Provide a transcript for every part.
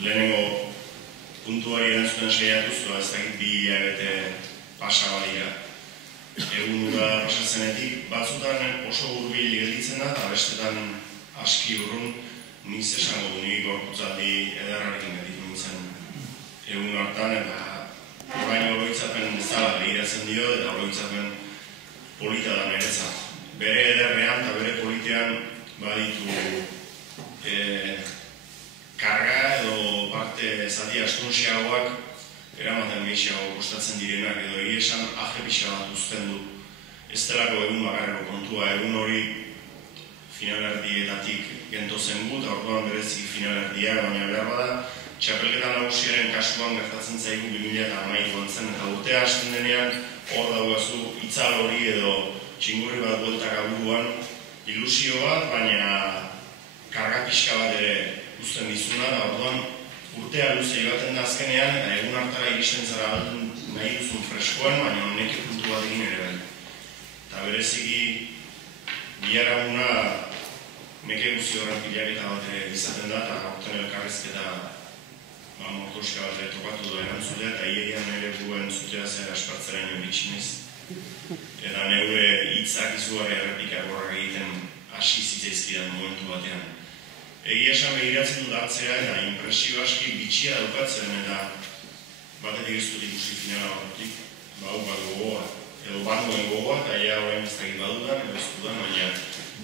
lehenengo puntuari erantzuten saiatuz, ez dakit 2 hilabete pasa badira. Egun da pasatzenetik, batzutan oso hurbil gelditzen da, eta bestetan aski urrun, niz esango du nik gorputzaldi ederrarekin gelditu nintzen egun hartan, eta orain oroitzapen bezala behiratzen dio, eta oroitzapen polita da niretzat. Bere ederrean eta bere politean baditu karga edo parte zati astunxiagoak eramaten gehiago kostatzen direnak, edo esan aje pixa bat uzten du. Ez delako egun bakarreko kontua, egun hori finalerdietatik gentozen gut, orduan berezik finalerdia, baina behar bada, txapelketa nagusiaren kasuan gertatzen zaigu 2008an zen, eta urtea hasten denean hor daugazu itzal hori edo txingurri bat bueltak aburuan ilusio bat, baina karga pixka bat ere uzten dizuna, eta orduan urtea luze joaten da azkenean, eta egun hartara iristen zara nahi duzun freskoan, baina honek puntu bat egin ere bai. Eta bereziki biharamuna neke guzti horren pilaketa bat izaten da, eta gaurten elkarrizketa mortoska bat topatu da erantzutea, eta hiegian nire buruen zutea zer aspartzaren euritxinez. Eta neure hitzak izugarri errepika gorrak egiten hasi zitzaizkidan momentu batean. Egia esan begiratzen dut hartzera eta impresio aski bitxia daukatzen, eta batetik ez dut ikusi finala batetik, bau bat gogoa, edo banuen gogoa, eta ja horrein ez dakit badudan, edo ez dudan, baina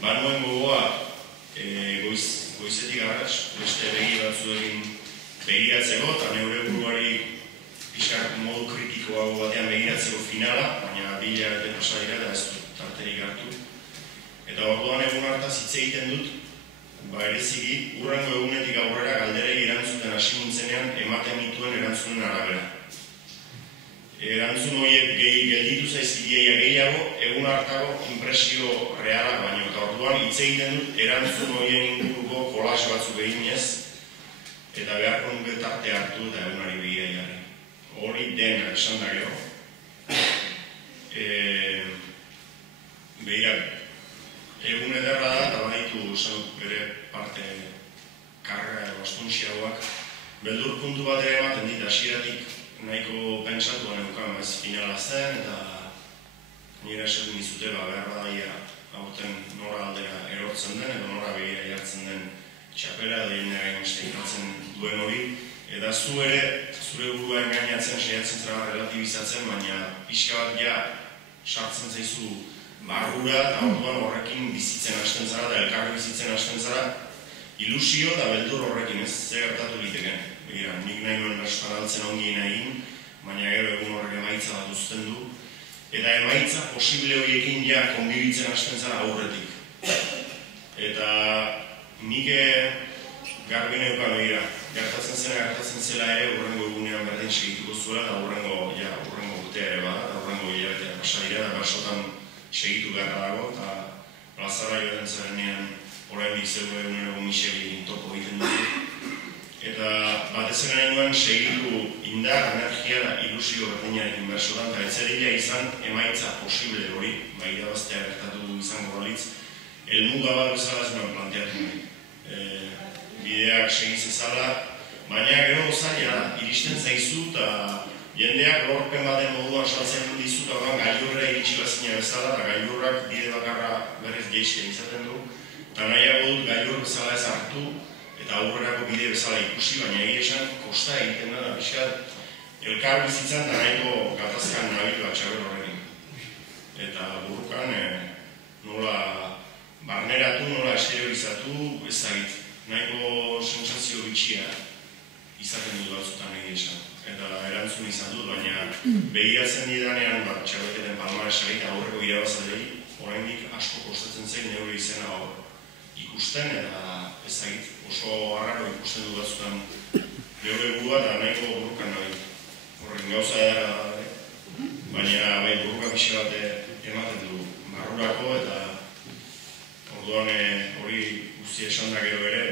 banuen gogoa goizetik arras, beste begi batzuekin begiratzeko, eta neure buruari pixkak modu kritikoago batean begiratzeko finala, baina 2 hilabete pasa dira eta ez dut tarterik hartu. Eta orduan egun hartaz hitz egiten dut, ereziki, hurrengo egunetik aurrera galderei erantzuten hasi nintzenean ematen dituen erantzunen arabera. Erantzun horiek gelditu zaizkideia gehiago, egun hartako impresio realak baino, eta orduan hitz egiten dut erantzun horien inguruko kolas batzuk eginez, eta beharko nuke tarte hartu eta egunari begira jarri. Hori dena esan da gero. Begira, egun ederra da, eta baditu bere parte karga edo astunxiagoak. Beldur puntu bat ere ematen dit, hasieratik nahiko pentsatuan eukan ez finala zen, eta nire esaten dizute behar badaia aurten nora aldera erortzen den, edo nora begira jartzen den txapela edo jenera gainesteikatzen duen hori. Eta zu ere, zure burua engainatzen, saiatzen zara relatibizatzen, baina pixka bat ja sartzen zaizu barrura, eta orduan horrekin bizitzen hasten zara, eta elkarri bizitzen hasten zara, ilusio eta beldur horrekin ez gertatu liteken. Begira, nik nahi nuen bersutan altzen ongien egin, baina gero egun horrek emaitza bat uzten du, eta emaitza posible horiekin ja konbibitzen hasten zara aurretik. Eta nik garbi neukan begira, gertatzen zela ere urrengo egunean berdin segituko zuela, eta urrengo urtea ere bada, eta urrengo hilabetea pasa dira, eta bersotan segitu beharra dago, eta plazara joaten zarenean oraindik zeure egunero Michelin topo egiten dugu. Eta batez ere nahi nuen segitu indar, energia eta ilusio berdinarekin bersotan, eta etzerila izan emaitza posible hori, bai irabaztea gertatu izango balitz, helmuga bat bezala ez nuen planteatu nahi. Bideak segiz ezala, baina gero zaila da, iristen zaizu eta jendeak lorpen baten moduan saltzen dizut, orduan gailurra iritsi bazina bezala, eta gailurrak bide bakarra berriz geizten izaten du, eta nahiago dut gailur bezala ez hartu, eta aurrerako bide bezala ikusi, baina egia esan kosta egiten da, pixkat elkar bizitzan eta nahiko gatazkan nabil bat txabel horrekin. Eta burrukan nola barneratu, nola esteriorizatu, ezagit. Nahiko sensazio bitxia izaten dut batzutan egia esan. Eta erantzun izan dut, baina begiratzen didanean txabelketen palmaresari eta aurreko irabazalei oraindik asko kostatzen zen neure izena hor ikusten, eta ezagit oso arraro ikusten dut batzutan neure burua eta nahiko burrukan nahi. Horren gauza edara da, baina burruka pixe bat ematen du barrurako, eta orduan hori guzti esan da gero ere,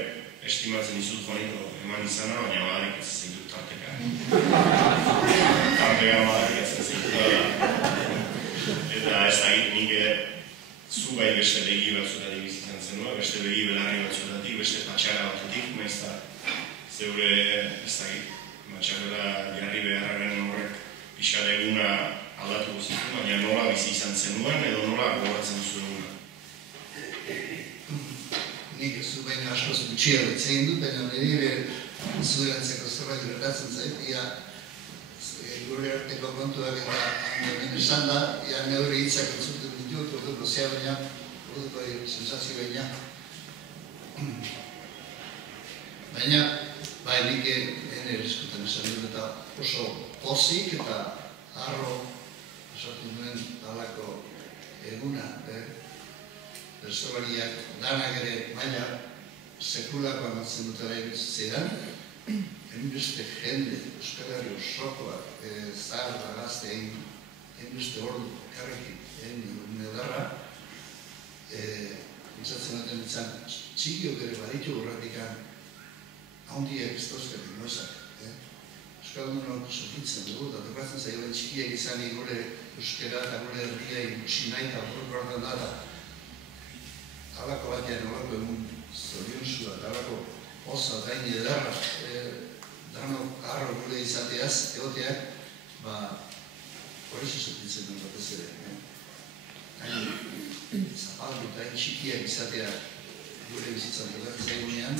estimatzen dizut Juanito eman izana, baina badarik ez zaitut tarteka. Tarteka badarik ez zaitut da. Eta ez da nik zu bai beste begi batzutatik bizitzen zenua, beste begi belarri batzutatik, beste patxara batetik, maiz da zeure, ez dakit, matxakela jarri beharraren horrek pixkat eguna aldatu guztitu, baina nola bizi izan zenuen edo nola gogoratzen zuen eguna? Nik ez du baina askoz gutxiago itzein dut, baina nire zuerantzeko zerbait gertatzen zait, gure arteko kontuak eta nire esan da, neure hitzak entzuten ditut, orduko zea baina, orduko sensazio baina. Baina, nik nire eskutan esan dut eta oso pozik eta harro esatu nuen talako eguna. Bersolariak danak ere maila sekulako amatzen dutela iruditzen hainbeste jende, Euskal Herri osokoak, zahar da gazte, hainbeste ordu karrekin, nedarra, mintzatzen duten ditzan, txikiok ere baditu horretikan, handiak ez dauzkatik nozak. Euskal Herriak sofitzen dugu, eta tokatzen zaioen txikiak izanik gure euskera eta gure herria ikusi nahi eta horrekortan da, alako batean olako egun zorionzua eta alako oza eta hain edarra, dano harro gure izateaz, egoteak, hori sofitzen dut batez ere. Hain zapaldu eta hain txikiak izatea gure bizitzan tokatzen zaigunean,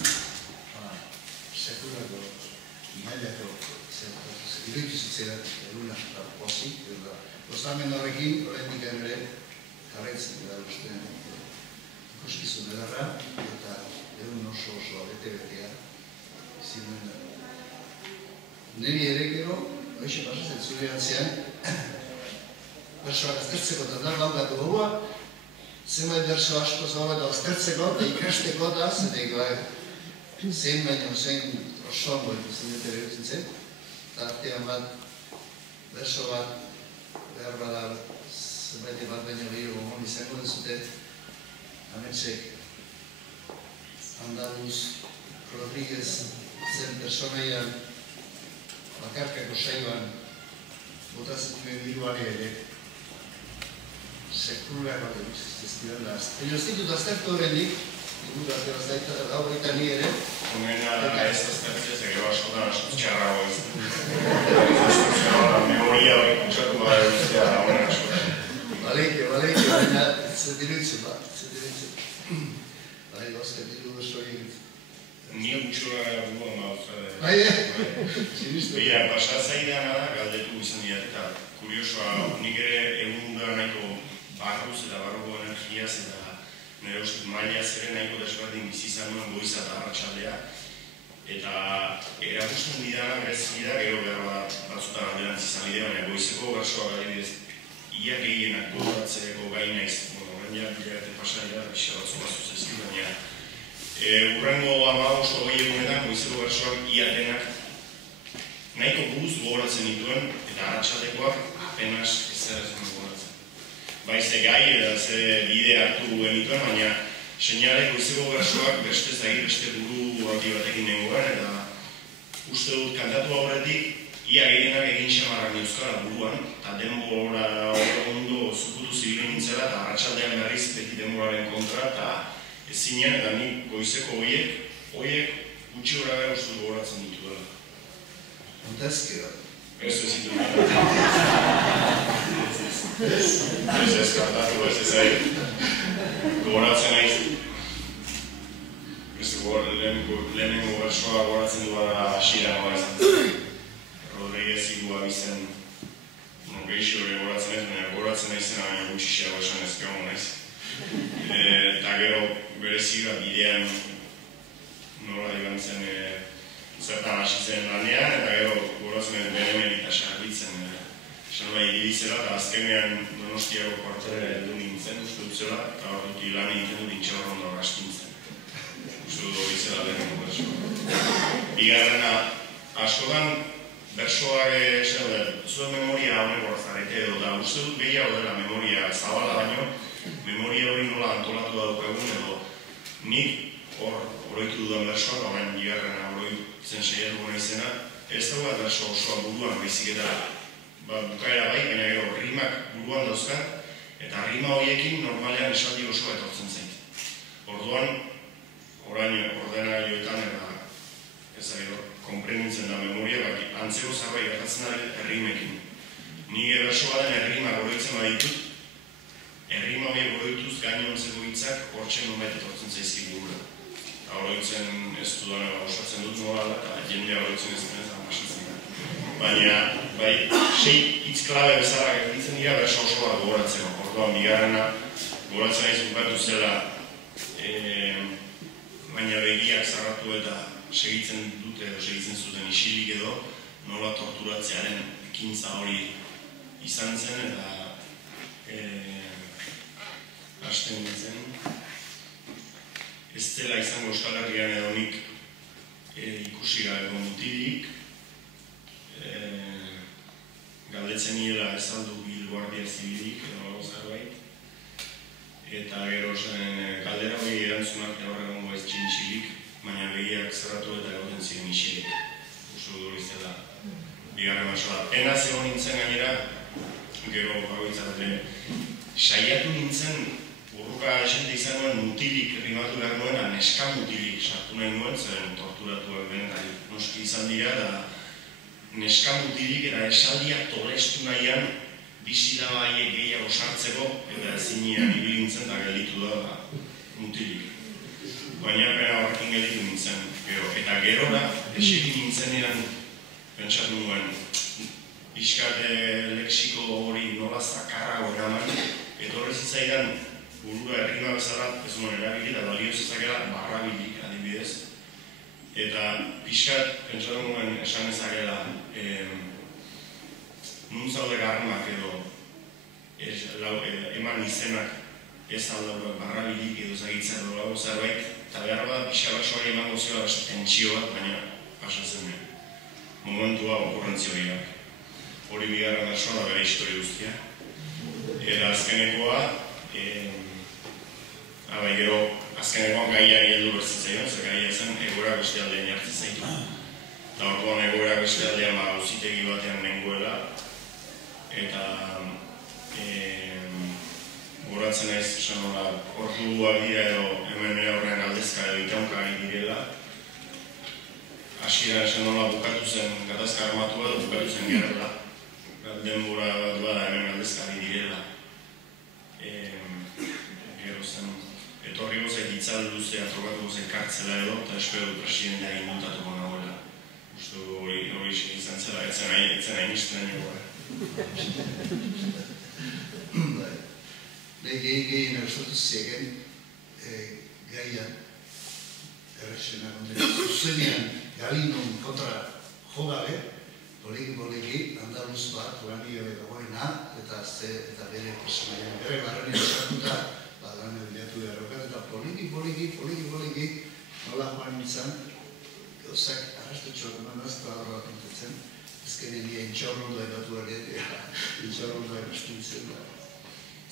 sekulako mailako iruditu zitzera eguna eta pozik, eta gozamen horrekin horretik ere jarraitzen dira ustean ikuskizun edarra eta egun oso bete-betea izin duen da. Niri ere gero, hoxe pasatzen zure atzean, bersoak aztertzeko eta dar baukatu gogoa, zenbait berso asko zago eta aztertzeko eta ikasteko da, zetek zein baino zein osoan goetu zinetere erutzen zen, eta artean bat, berso bat, behar bada zenbaite bat baino gehiago hon izango dezute, ametsek Andaluz Rodríguez zen personaian bakarkako saioan botatzen duen biruari ere sekulako ez diren da. Baina ez ditut aztertu horrendik, hau baita ni ere. Homena ez aztertzea, zegero askotan txarrago ez. Memoria hori kutsatu bada eustea honen askotan. Baleike, baina ez diruitzen bat, Bai, gozka diru oso egin. Ni gutxura buruan bauzade. Bai, sinistu. Bia, pasatzaideana da, galdetu izan dira, eta kuriosoa, nik ere egun da nahiko barruz eta barruko energiaz eta nire ustez mailaz ere nahiko desberdin bizi izan nuen goiza eta arratsaldea. Eta erakusten didana berezi da, gero behar batzutan alderantz izan dira, baina goizeko bersoak adibidez ia gehienak gogoratzeko gai naiz. Horren bilagate pasaila, bixa batzu batzuz ezkin, baina urrengo 15-20 egunetan goizeko bersoak ia denak nahiko buruz gogoratzen dituen eta arratsaldekoak apenas ezer ez gogoratzen. Bai ze gai eta ze bide hartu genituen, baina seinale goizeko bersoak beste zagi beste buru handi batekin nengoen eta uste dut kantatu aurretik ia gehienak egin xamarrak euskara buruan eta denbora ondo zukutu zibilen nintzela eta arratsaldean berriz beti denboraren kontra eta ezinen eta nik goizeko horiek gutxi gora gara uste gogoratzen ditu dela. Kontazke da. Ez zitu ez kantatu ez ari. Gogoratzen naiz. Lehenengo bersoa gogoratzen duara hasira nola izan. Rodríguez igua bizen geixo hori gogoratzen ez, baina gogoratzen naizena baina gutxixeago esan ezkago naiz. Eta gero bereziga bidean nola digan zen zertan hasi zen lanean, eta gero gogoratzen benemerita sarbitzen esan bai iribizela, eta azkenean Donostiako kuartelera heldu nintzen, uste dut zela, eta hor dut lan egiten dut intxaurron da horastintzen. Uste dut hori zela lehenengo bersoa. Bigarrena, askotan bersoak zuen memoria honek horazarete edo da, uste dut gehiago dela memoria zabala baino, memoria hori nola antolatu daukagun edo nik oroitu dudan bersoak, horrein bigarrena oroitzen saiatu gona izena, ez dagoa berso osoa buruan baizik eta bukaera bai, baina gero rimak buruan dauzkan, eta rima horiekin normalean esaldi osoa etortzen zait. Orduan, orain ordenagailuetan eta ez konprenditzen da memoria, antzeko zerbait gertatzen da errimekin. Nire berso baden errima goroitzen baditut, errima horiek goroituz gainontzeko hitzak hortxe nobait etortzen zaizkik burura. Goroitzen ez dudan osatzen dut nola, eta jendea goroitzen ez denez amasatzen da. Baina, sei hitz klabe bezala gertitzen dira berso oso bat gogoratzeko. Orduan, bigarrena gogoratzen naiz bukatu zela, baina begiak zarratu eta segitzen dute edo segitzen zuten isilik edo nola torturatzearen ekintza hori izan zen eta hasten nintzen. Ez dela izango Euskal Herrian edo nik ikusi gabeko mutilik, galdetzen niela ez aldu bil guardia zibilik edo zerbait, eta gero zen galdera hori erantzunak gaur egongo ez txintxilik, baina begiak zerratu eta egoten ziren isilik. Usu duriz dela bigarren basoa. Pena zegoen nintzen gainera, gero bagoitzat saiatu nintzen burruka esente izan nuen mutilik rimatu behar nuena, neska mutilik sartu nahi nuen, zeren torturatuak benetan noski izan dira, eta neska mutilik eta esaldiak tolestu nahian bizila baiek gehiago sartzeko, eta ezinean ibilintzen eta gelditu da mutilik. Baina pena horrekin gelditu nintzen. Eta gerora, esik nintzenean pentsatu nuen, pixkat lexiko hori nola zakarrago eraman, etorrez zitzaidan burua errima bezala ez nuen erabili eta balioz ezakela barrabilik adibidez. Eta pixkat pentsatu nuen esan ezakela nun zaude garmak edo eman izenak ez aldaurak barrabilik edo zagitzen dolago zerbait, eta behar bat pixka basoari emango zioa tentsio bat, baina pasatzen den. Momentua okurrentzioiak. Hori bigarren basoa da bere historia guztia. Eta azkenekoa, gero azkenekoan gaiari heldu bertzitzaion, zer gaia zen egoera beste aldean jartzen zaitu. Eta orduan egoera beste aldean auzitegi batean nengoela, eta goratzen naiz, esan nola, orduak dira edo hemen nire horrean galdezka edo itaunkari direla. Hasieran esan nola bukatu zen gatazka armatua edo bukatu zen gerra. Denbora bat bada hemen galdezkari direla. Gero zen, etorri gozait itzal luzea trokatu gozait kartzela edo, eta espero presidentea indultatuko nagoela. Uste hori izan zela, etzen hain izten nahi gora. Gehien eusatu ziegen gaian, errexenak ondera, zuzenean Galinon kontra jogabe, poliki Andaluz bat, Uranio eta Goena, eta bere personaian bere barrenean esatuta, badane bilatu beharrokat, eta poliki, nola joan nintzen, gauzak arrastutxoak eman azta horra kontetzen, ezkenen nire intxaurrondo egatu intxaurrondo erastutzen da.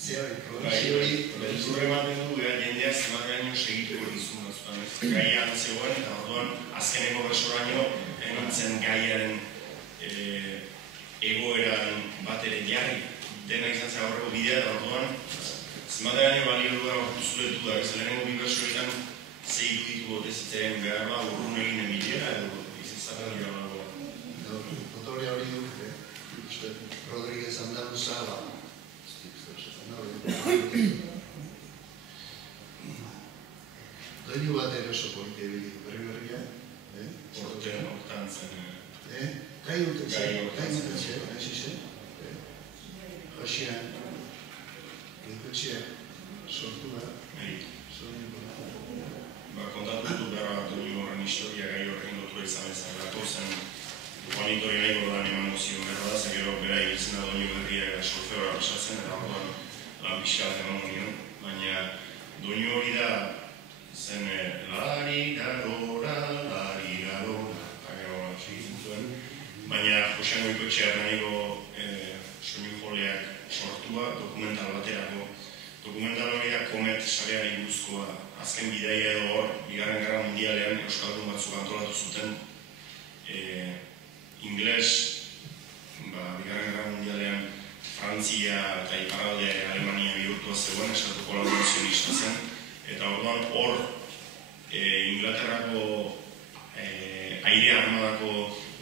Zerri, progresio hori... Beltzurre ematen du, jendeak zemateraino segituko dizun daztuan. Gaia zegoen, eta orduan azkeneko besoraino emantzen gaiaren egoeran bat ere jarri dena izan zen aurreko bidea, eta orduan zemateraino balio duan ordu zuretu da. Ez lehenengo bi besoetan ze iruditu gotezitzen behar da, urrun egin emilera, edo izazaten joan dagoa. Notoria hori duk, Rodríguez Andaluza, doinu bat eroso polite bilitu berri-berria, Hortan zen... Gai urtetzen, Josean, Gilkotxeak, sortu da, kontatu dut behar doinu horren historia gai horrekin lotura izan bezalako zen Juanito Iraiko lan emango zion behar da, gero bera hiltzen da doinu berria solfeora pasatzen, eta orduan lan pixkat emango nion, baina doinu hori da zen lari garora, eta gero segitzen zuen, baina Josean Goikotxeak nahiko soinu joleak sortua dokumental baterako. Dokumental hori da Komet sareari buruzkoa, azken bidaia edo hor, Bigarren Gerra Mundialean euskaldun batzuk antolatu zuten ingles, Bigarren Gerra Mundialean Frantzia eta iparralde Alemania bihurtua zegoen, estatu kolaborazionista zen, eta orduan hor Inglaterrako aire armadako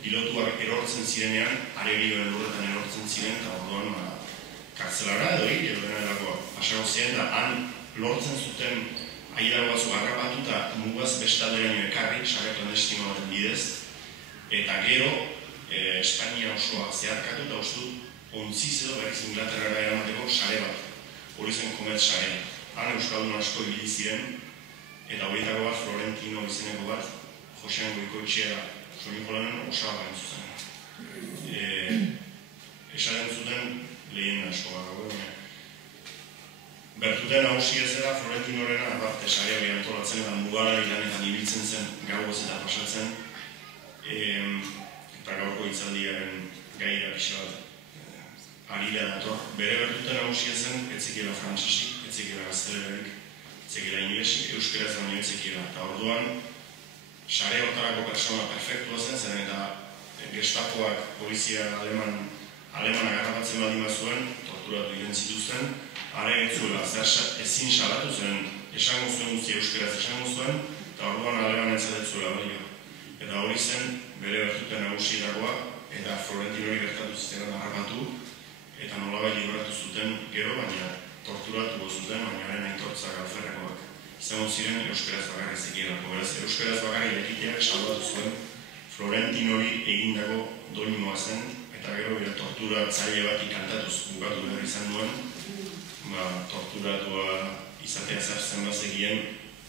pilotuak erortzen zirenean, arerio lurretan erortzen ziren, eta orduan kartzelara edo denelako pasako ziren, eta han lortzen zuten aierago batzuk harrapatuta mugaz bestalderaino ekarri, sare klandestino baten bidez, eta gero Espainia osoa zeharkatu eta ustu ontziz edo berriz Inglaterrara eramateko sare bat, hori zen Komet sarea. Han euskaldun asko ibili ziren, eta horietako bat Florentino izeneko bat, Josean Goikoetxea soinukolanen osaga bain zuzen. Esaren zuten lehen asko bat. Bertuten nagusia zela Florentinorena aparte sarea hori antolatzen eta mugalari lanetan ibiltzen zen gauaz eta pasatzen, eta gaurko hitzaldiaren gaira pixka bat arira dator. Bere bertuten nagusia zen etzekiela frantsesik, etzekiela gaztelerarik, etzekiela inglesik, euskeraz baino etzekiela. Eta orduan, sare hortarako persona perfektua zen eta Gestapoak polizia alemana garrapatzen baldin bazuen, torturatu egiten zituzten, ara egitzuela, ezin salatu zen, esango zuen guzti euskeraz esango zuen, eta orduan aleman entzatetzuela balio. Eta hori zen, bere bertuten nagusietakoa, eta Florentinori gertatu ziteran harrapatu, eta nolabait libratu zuten gero, baina torturatu zuten, baina haren aitortzak alferrekoak. Izango ziren euskeraz bakarri zekielako, beraz, euskeraz bakarri lekiteak salbatu zuen Florentinori egindako doinua zen, eta gero bere torturatzaile bat ikantatuz bukatu behar izan duen, torturatua izatea zertzen bazekien,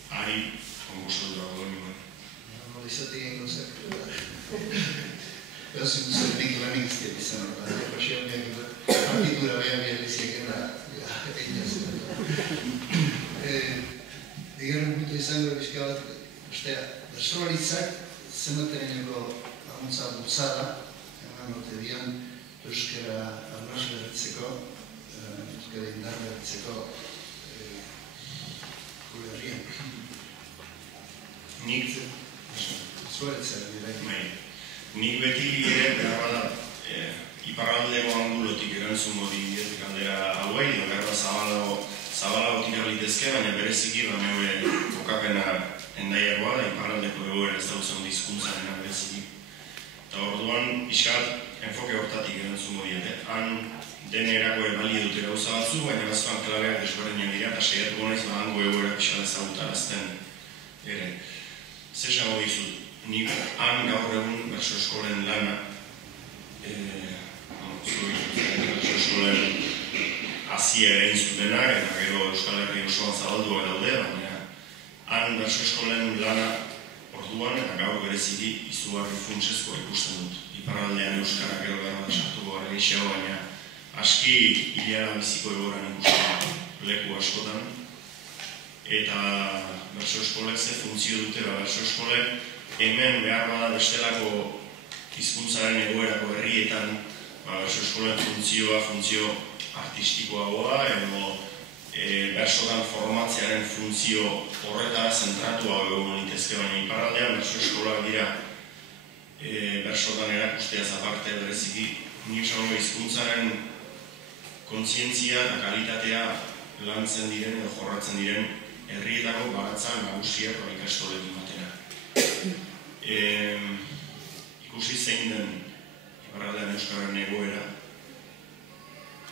ari konkursaturako doinua. Izatik egin gozak, ez nik lanik iztiak izan horretan, pasioniak partitura behan bializiak egin zen. Egarren puntu izango bizka bat, bersolaritzak zenbatereneko laguntza bultzada, eman dute dian euskara arnaz berritzeko, euskara indar berritzeko gure herrian. Nik zuaretzaren dira. Nik beti ere behar bada iparraldeko angulotik erantzungo diet galdera hauei, edo behar da zabalago tira litezke, baina bereziki neure kokapena endaiagoa da iparraldeko egoera ez dautzen hizkuntzarena bereziki. Eta orduan, pixkat, enfoke hortatik erantzungo diete. Han denerako ebalie dute gauza batzu, baina bazkoan klabeak desberdinak dira, eta saiatuko naiz hango egoera pixkat ezagutarazten ere. Zer esango dizut, nik han gaur egun berso eskolen lana, berso eskolen hasia ere zutenak, eta gero Euskal Herri osoan zabalduak daude, baina han berso eskolen lana orduan eta gaur bereziki izugarri funtsezkoa ikusten dut. Iparraldean Euskara gero gara sartuko gara gehiago, baina aski hilara biziko egoran ikusten leku askotan. Eta berso eskolek ze funtzio dute, berso eskolek hemen behar bada bestelako hizkuntzaren egoerako herrietan, berso eskolen funtzio artistikoagoa, edo bersotan formatzearen funtzio horretara zentratua egon litezke, baina iparraldean berso eskolak dira bersotan erakusteaz aparte bereziki, nik esango hizkuntzaren kontzientzia eta kalitatea lantzen diren edo jorratzen diren herrietako baratza nagusiak ikastolekin batera. Ikusi zein den iparraldean euskararen egoera,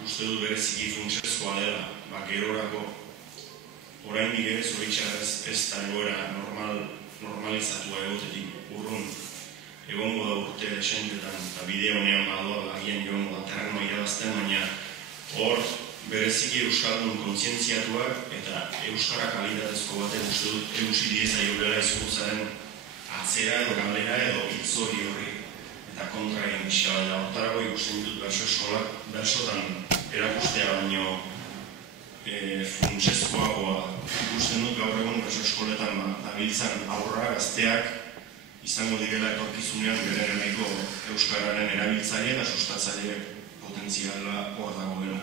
uste dut bereziki funtsezkoa dela, gerorako oraindik ere zoritxarrez ez da egoera normalizatua egotetik urrun egongo da urte desentetan, eta bide honean badoa agian joango da terrenoa irabazten, baina hor bereziki euskaldun kontzientziatuak eta euskara kalitatezko baten uste dut eusi dieza jogela hizkuntzaren atzera edo galdera edo hitzori horri eta kontra egin pixka bat da. Hortarako ikusten ditut berso eskolak bersotan erakustea baino funtsezkoagoa ikusten dut gaur egun berso eskoletan dabiltzan aurra gazteak izango direla etorkizunean bere herriko euskararen erabiltzaile eta sustatzaile potentziala hor dagoela.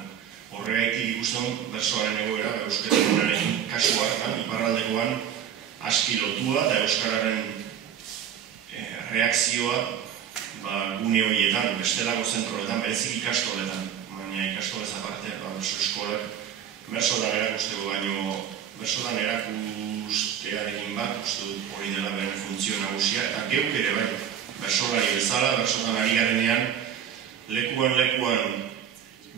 Horregaitik ikusten bersoaren egoera euskararen kasuak iparraldekoan aski lotua eta euskararen reakzioa gune horietan, bestelako zentroetan, berezik ikastoletan, baina ikastolez aparte berso eskolak bersotan erakusteko baino bersotan erakustearekin bat uste dut hori dela beren funtzio nagusia eta geuk ere bai bersolari bezala, bersotan ari garenean, lekuan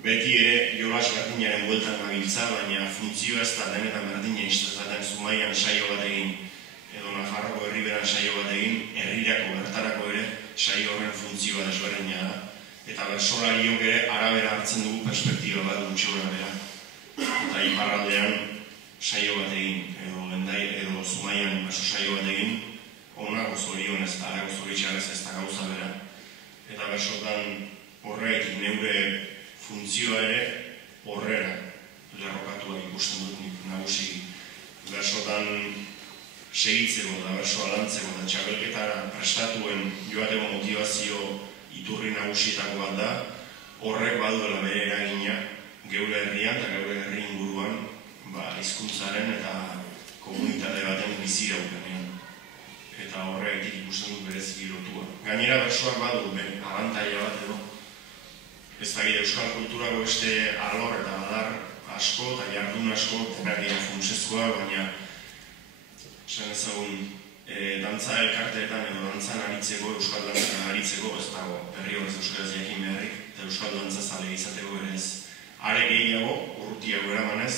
beti ere jolas berdinaren bueltan gabiltza, baina funtzioa ez da denetan berdina izaten Zumaian saio bat egin, edo Nafarroko herriberan saio bat egin, herrirako bertarako ere saio horren funtzioa desberdina da. Eta bersolariok ere arabera hartzen dugu perspektiba bat gutxora bera. Eta iparraldean saio bat egin, edo Zumaian baso saio bat egin, onako zorionez, harako zoritxarrez ez da gauza bera. Eta bersotan horretik neure funtzioa ere horrera lerrokatuak ikusten dut nik nagusiki. Bersotan segitzeko da bersoa lantzeko eta txapelketara prestatuen joateko motivazio iturri nagusietako bat da, horrek baduela bere eragina geure herrian eta geure herri inguruan hizkuntzaren eta komunitate baten biziraupenean. Eta horretik ikusten dut bereziki lotua. Gainera bersoak badu abantaila bat edo. Ez da euskal kulturako beste alor eta badar asko eta jardun asko denak dira funtsezkoa, baina esan ezagun dantza elkarteetan edo dantzan aritzeko, euskal dantzan aritzeko, ez dago berri horrez euskaraz jakin beharrik, eta euskal dantza zale izateko ere ez. Are gehiago, urrutiago eramanez,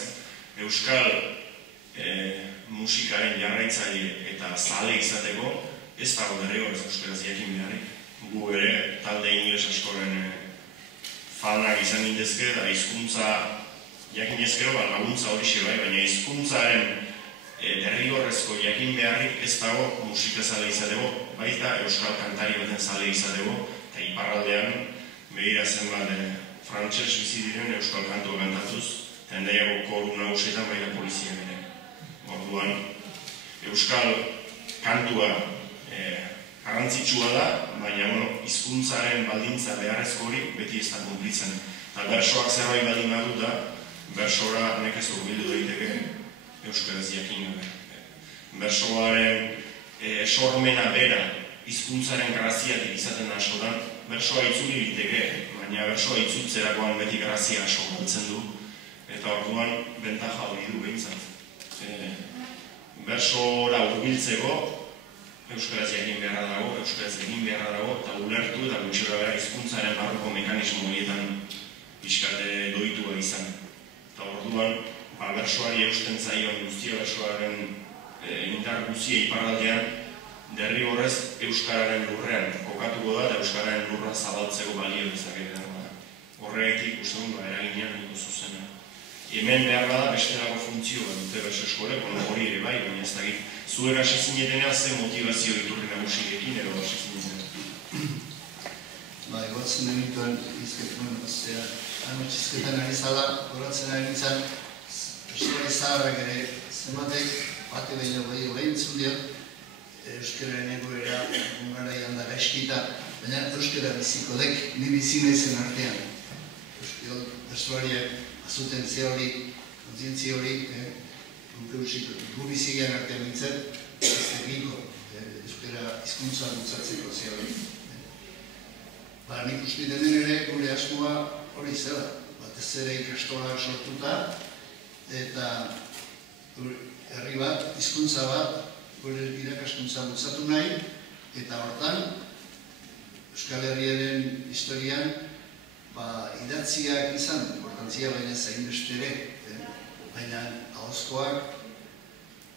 euskal musikaren jarraitzaile eta zale izateko, ez dago berri horrez euskaraz jakin beharrik. Gu ere talde ingles askoren fanak izan gintezke, eta hizkuntza jakin ezkero, laguntza hori bai, baina hizkuntzaren derrigorrezko jakin beharrik ez dago musika zale izateko, baita euskal kantari baten zale izateko, eta iparraldean begira zenbat frantses bizi diren euskal kantua kantatuz, eta endaiako koru nagusietan baita polizia ere. Orduan, euskal kantua garrantzitsua da, baina hizkuntzaren baldintza beharrezko hori beti ez da konplitzen. Eta bersoak zerbait baldin badu da, bersora nekez urbildu daiteke euskaraz jakin gabe. Bersoaren sormena bera hizkuntzaren graziatik izaten da askotan, bersoa itzuli liteke, baina bersoa itzultzerakoan beti grazia asko galtzen du, eta orduan bentaja hori du behintzat. Bersora urbiltzeko euskaraz jakin beharra dago, euskaraz egin beharra dago, eta ulertu eta gutxora bera hizkuntzaren barruko mekanismo horietan pixkate doitua izan. Eta orduan, bersoari eusten zaion guztia bersoaren indar guzia iparraldean, derrigorrez euskararen lurrean kokatuko da eta euskararen lurra zabaltzeko balio dezakete da. Horregatik uste dut eraginean niko zuzena. Hemen behar da bestelako funtzio bat dute berso eskolek, hori ere bai, baina ez dakit. Zuek hasi zinetenean ze motivazio iturri nagusiekin edo hasi zinetenean? Egotzen denituen izketuen, izketan ari zala, horatzen ari nintzen, euskara zaharrak ere, zenbatek, bate baino behin zundiot, euskararen egoera, ungaraian da gaizkita, baina euskara biziko dek, ni bizina izen artean. Euskariak azuten ze hori, kontzientzi hori, gu bizigean artean nintzen, ez egiko, euskara hizkuntza bultzatzeko ze hori. Nik uste denen ere gure asmoa hori zela, batez ere ikastolak sortuta, eta herri bat, hizkuntza bat, gure irakaskuntza bultzatu nahi, eta hortan, Euskal Herriaren historian, idatziak izan, importantzia baina zain beste ere, baina ahozkoak,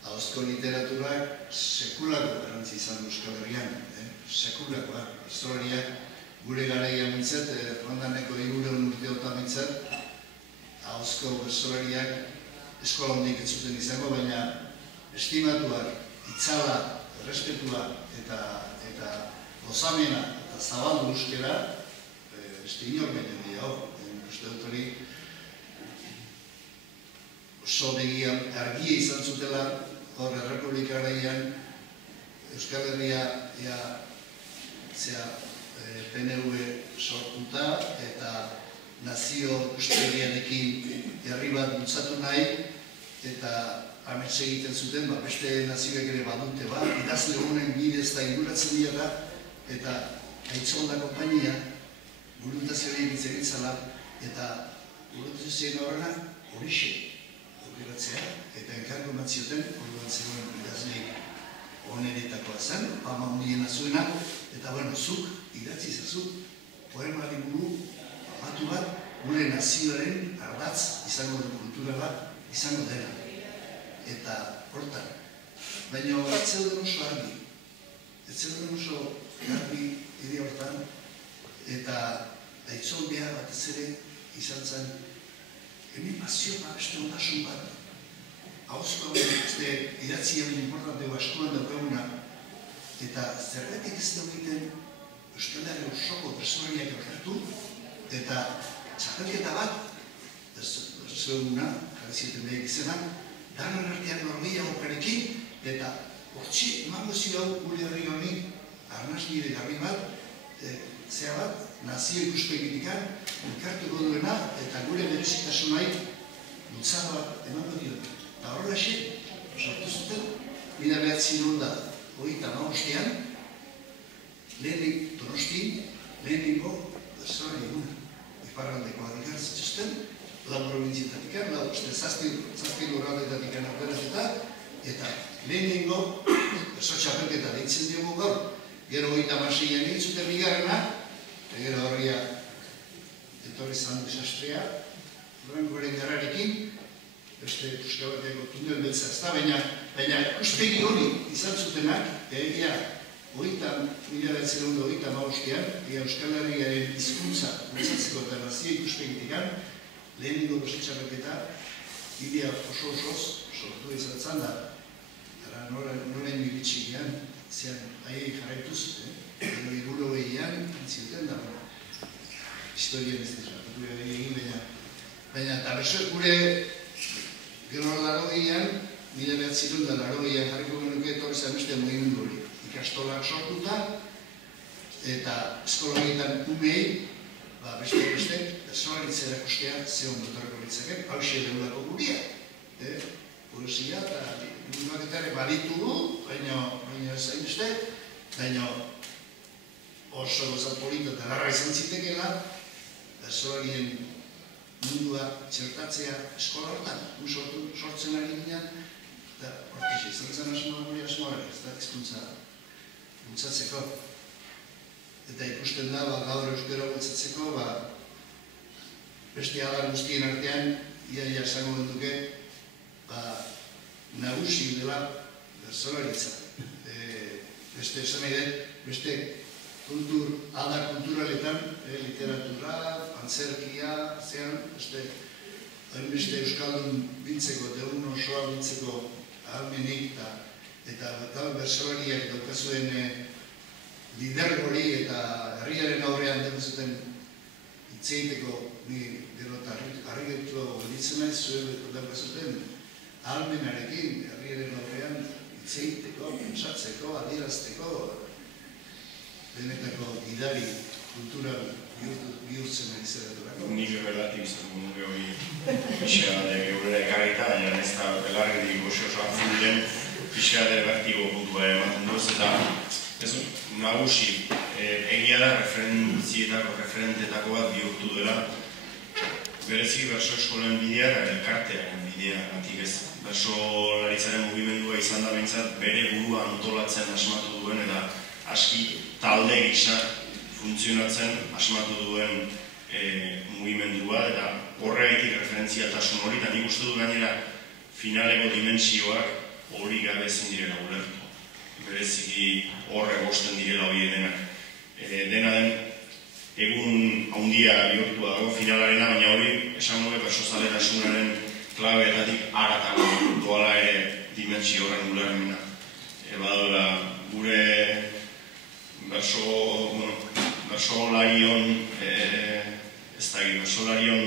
ahozko literaturak sekulako garrantzi izan Euskal Herrian, sekulakoak, historiak, gure garaia mintzat, rondaneko 200 urteotan mintzat, ahozko bersolariak eskola hondik ez zuten izango, baina estimatuak, itzala, errespetua eta gozamena eta zabaldu euskera, beste inor baino gehiago. Uste dut hori oso begi argia izan zutela hor errepublika garaian Euskal Herria PNV sortuta eta nazio usteriarekin herri bat bultzatu nahi eta amets egiten zuten, beste nazioek ere badute idazle honen bidez da inguratzen dira eta Aitzolda konpainia voluntazioa egitzegitzala eta voluntazioen horrela horixe aukeratzea eta enkargo eman zioten orduan zegoen idazleik oneretakoa zen, pama hundiena zuena Eta, bueno, zuk idatzi zazu poema liburu amatu bat gure nazioaren ardatz izango den kultura bat izango dena. Eta, hortan, baina ez zeuden oso argi. Ez zeuden oso garbi ere hortan, eta aitzol behar batez ere izan zen hemen pasio bat, beste ondasun bat. Hauzko idatzi egin importanteo askoan daukaguna, eta zergatik ez da egiten Euskal Herri osoko pertsonaiak elkartu, eta txapelketa bat, zeuguna, jarri zieten behar izena, danon artean norgehiagokarekin, eta hortxe emango zio gure herri honi arnaz nire garbi bat, zea bat, nazio ikuspegitikan, elkartuko duena, eta gure berezitasunai bultzada bat emango dio. Eta horrela xe, sortu zuten, 1925an, lehenik Donosti, leheniko zora eguna. Iparraldeko adikar zituzten, lau provintzietatikan, zazpi lurraldetatikan aukerazeta, eta leheniko oso txapelketa deitzen diogu gaur. Gero 36an egin zuten bigarrena, eta gero horria etorri zan desastrea, Durangoren garrarekin, beste Euskabateko tunel beltza ez da, baina ikuspegi hori izan zutenak, mila behatzen Euskal Herriaren hizkuntza bultzatzeko eta nazio ikuspegitikan, lehenengo txapelketa, idea oso-osoz sortu izatzen da, eta noraino iritsi gehan, zean aiei jarraituz, edo iguro behian, entzioten da, historian ez dira, gure egin baina, eta beso gure gero laro gehian, 1980an jarriko genuke etorri zen beste mugimendu hori. Ikastolak sortuta, eta eskolagietan umei, beste, pertsonalitza erakustea ze ondo etorriko litzaken, hauxe deulako guria. Poesia eta munduak eta ere baditugu, baina ez hainbeste, baina oso gozat polito eta larra izan zitekeela, pertsonalien mundua txertatzea eskola hortan, sortzen ari ginen, eta hortixe, izan zen asmoa gure asmoa, ez da, hizkuntza bultzatzeko. Eta ikusten da, gaur euskara bultzatzeko, beste alar guztien artean, ia esango dutuke, nagusi dela bertsolaritza. Beste esan nahi dut, beste adar kulturaletan, literatura, antzerkia, zean, beste euskaldun biltzeko, deun osoa biltzeko ahalmenik, eta bertsolariak daukazuen lidergori eta herriaren aurrean daukazuten hitzeiteko, gero eta harrigetu gelditzen naiz, zuen daukazuten ahalmenarekin herriaren aurrean hitzeiteko, pentsatzeko, adierazteko, denetako gidari kultural bihurtzen ari zeraturako. Nik errelatik izango nuke hori pixeade geurera ekarrita, baina ez da belarretik goxo hartzen diren pixeade bertigo puntua ematen duz, eta ez nagusi egia da referentetako bat bihurtu dela, berezik berso eskolen bidea eta elkartearen bidea, antik ez. Bersolaritzaren mugimendua izan da behintzat bere burua antolatzen asmatu duen eta aski talde gisa funtzionatzen asmatu duen mugimendua eta horregaitik referentzialtasun hori, eta nik uste du gainera finaleko dimensioak hori gabe ezin direla ulertu. Bereziki horre bosten direla hori denak. Dena den egun handia bihurtu dago finalarena, baina hori esan nuke bersotzaletasunaren klabeetatik haratago doala ere dimensio horren ulermena. Badoela gure bersolarion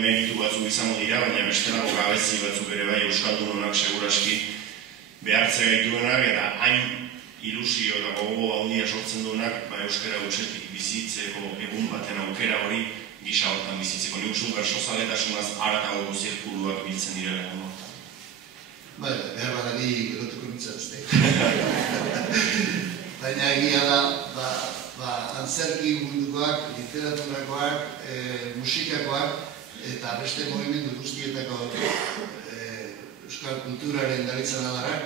meritu batzuk izango dira, baina bestelako gabezi batzuk ere bai euskaldun honak seguraski behartze gaituenak eta hain ilusio eta gogo handia sortzen duenak euskara gutxetik bizitzeko egun baten aukera hori gisa hortan bizitzeko. Nik uste bersozaletasunaz haratago zirkuluak biltzen direla egun hortan. Behar badagi erotuko nintzazte. Baina egia da, antzerki mundukoak, literaturakoak, musikakoak eta beste movimendu guztietako euskal kulturaren daritzen adarrak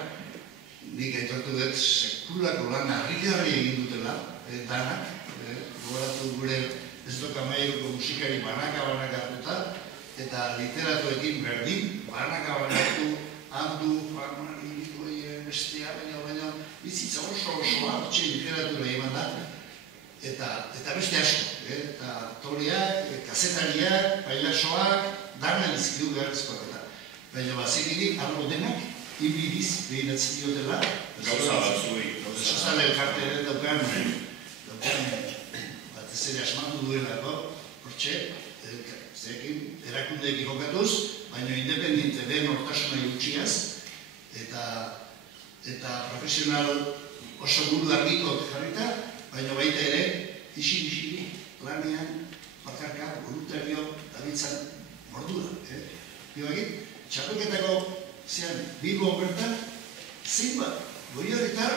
nik aitortu dut sekulako lan harrigarri egin dutela, danak, gogoratu gure ez doka mairuko musikari banaka hartuta, eta literatuekin berdin, banaka hartu, handu, bestea, baina, bizitza oso hartxe literatura eman da, eta beste asko, eta aktoreak, kazetariak, pailasoak, darna izkidu beharrezkoak eta. Baina bazikidik, arlo denak, inbidiz behiratzen diotela. Gauza batzuei. Sozale elkarte ere daukan, batez ere asmatu duelako, hortxe, zerekin, erakundeekin jokatuz, baina independiente den hortasuna utziaz, eta profesional oso buru argikok jarrita, baina baita ere, isil lanean, bakarka, voluntario, dabitzan mordua. Bioagit, txapelketako zean, Bilbo bertan, zein bat, goiarritar,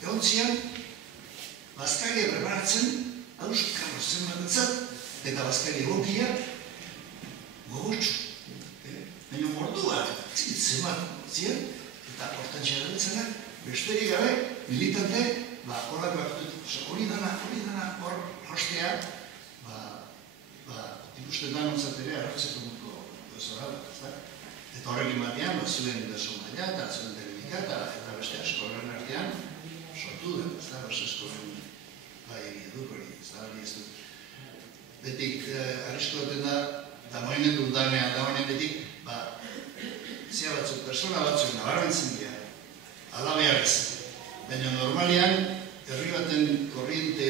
egon zian, bazkaria preparatzen, Euskaro zen batetzat, eta bazkaria egokia, gogotxu. Baina mordua, zen bat, zian, eta hortan txarretzena, besterik gabe, militante, horako hori dana hor hostea, ikusten da nontzat ere arratzeko muko dozorala, eta horrekin batean, zuen deso maila, eta zuen delimika, eta beste askoren artean, sortu den, beste askoren edukori, hori ez dut. Betik, arrisko duten da, eta moimendu danean da honen betik, zia batzuk, persona batzuk nabarmentzen dira, alabearez. Baina normalean, herri baten korriente,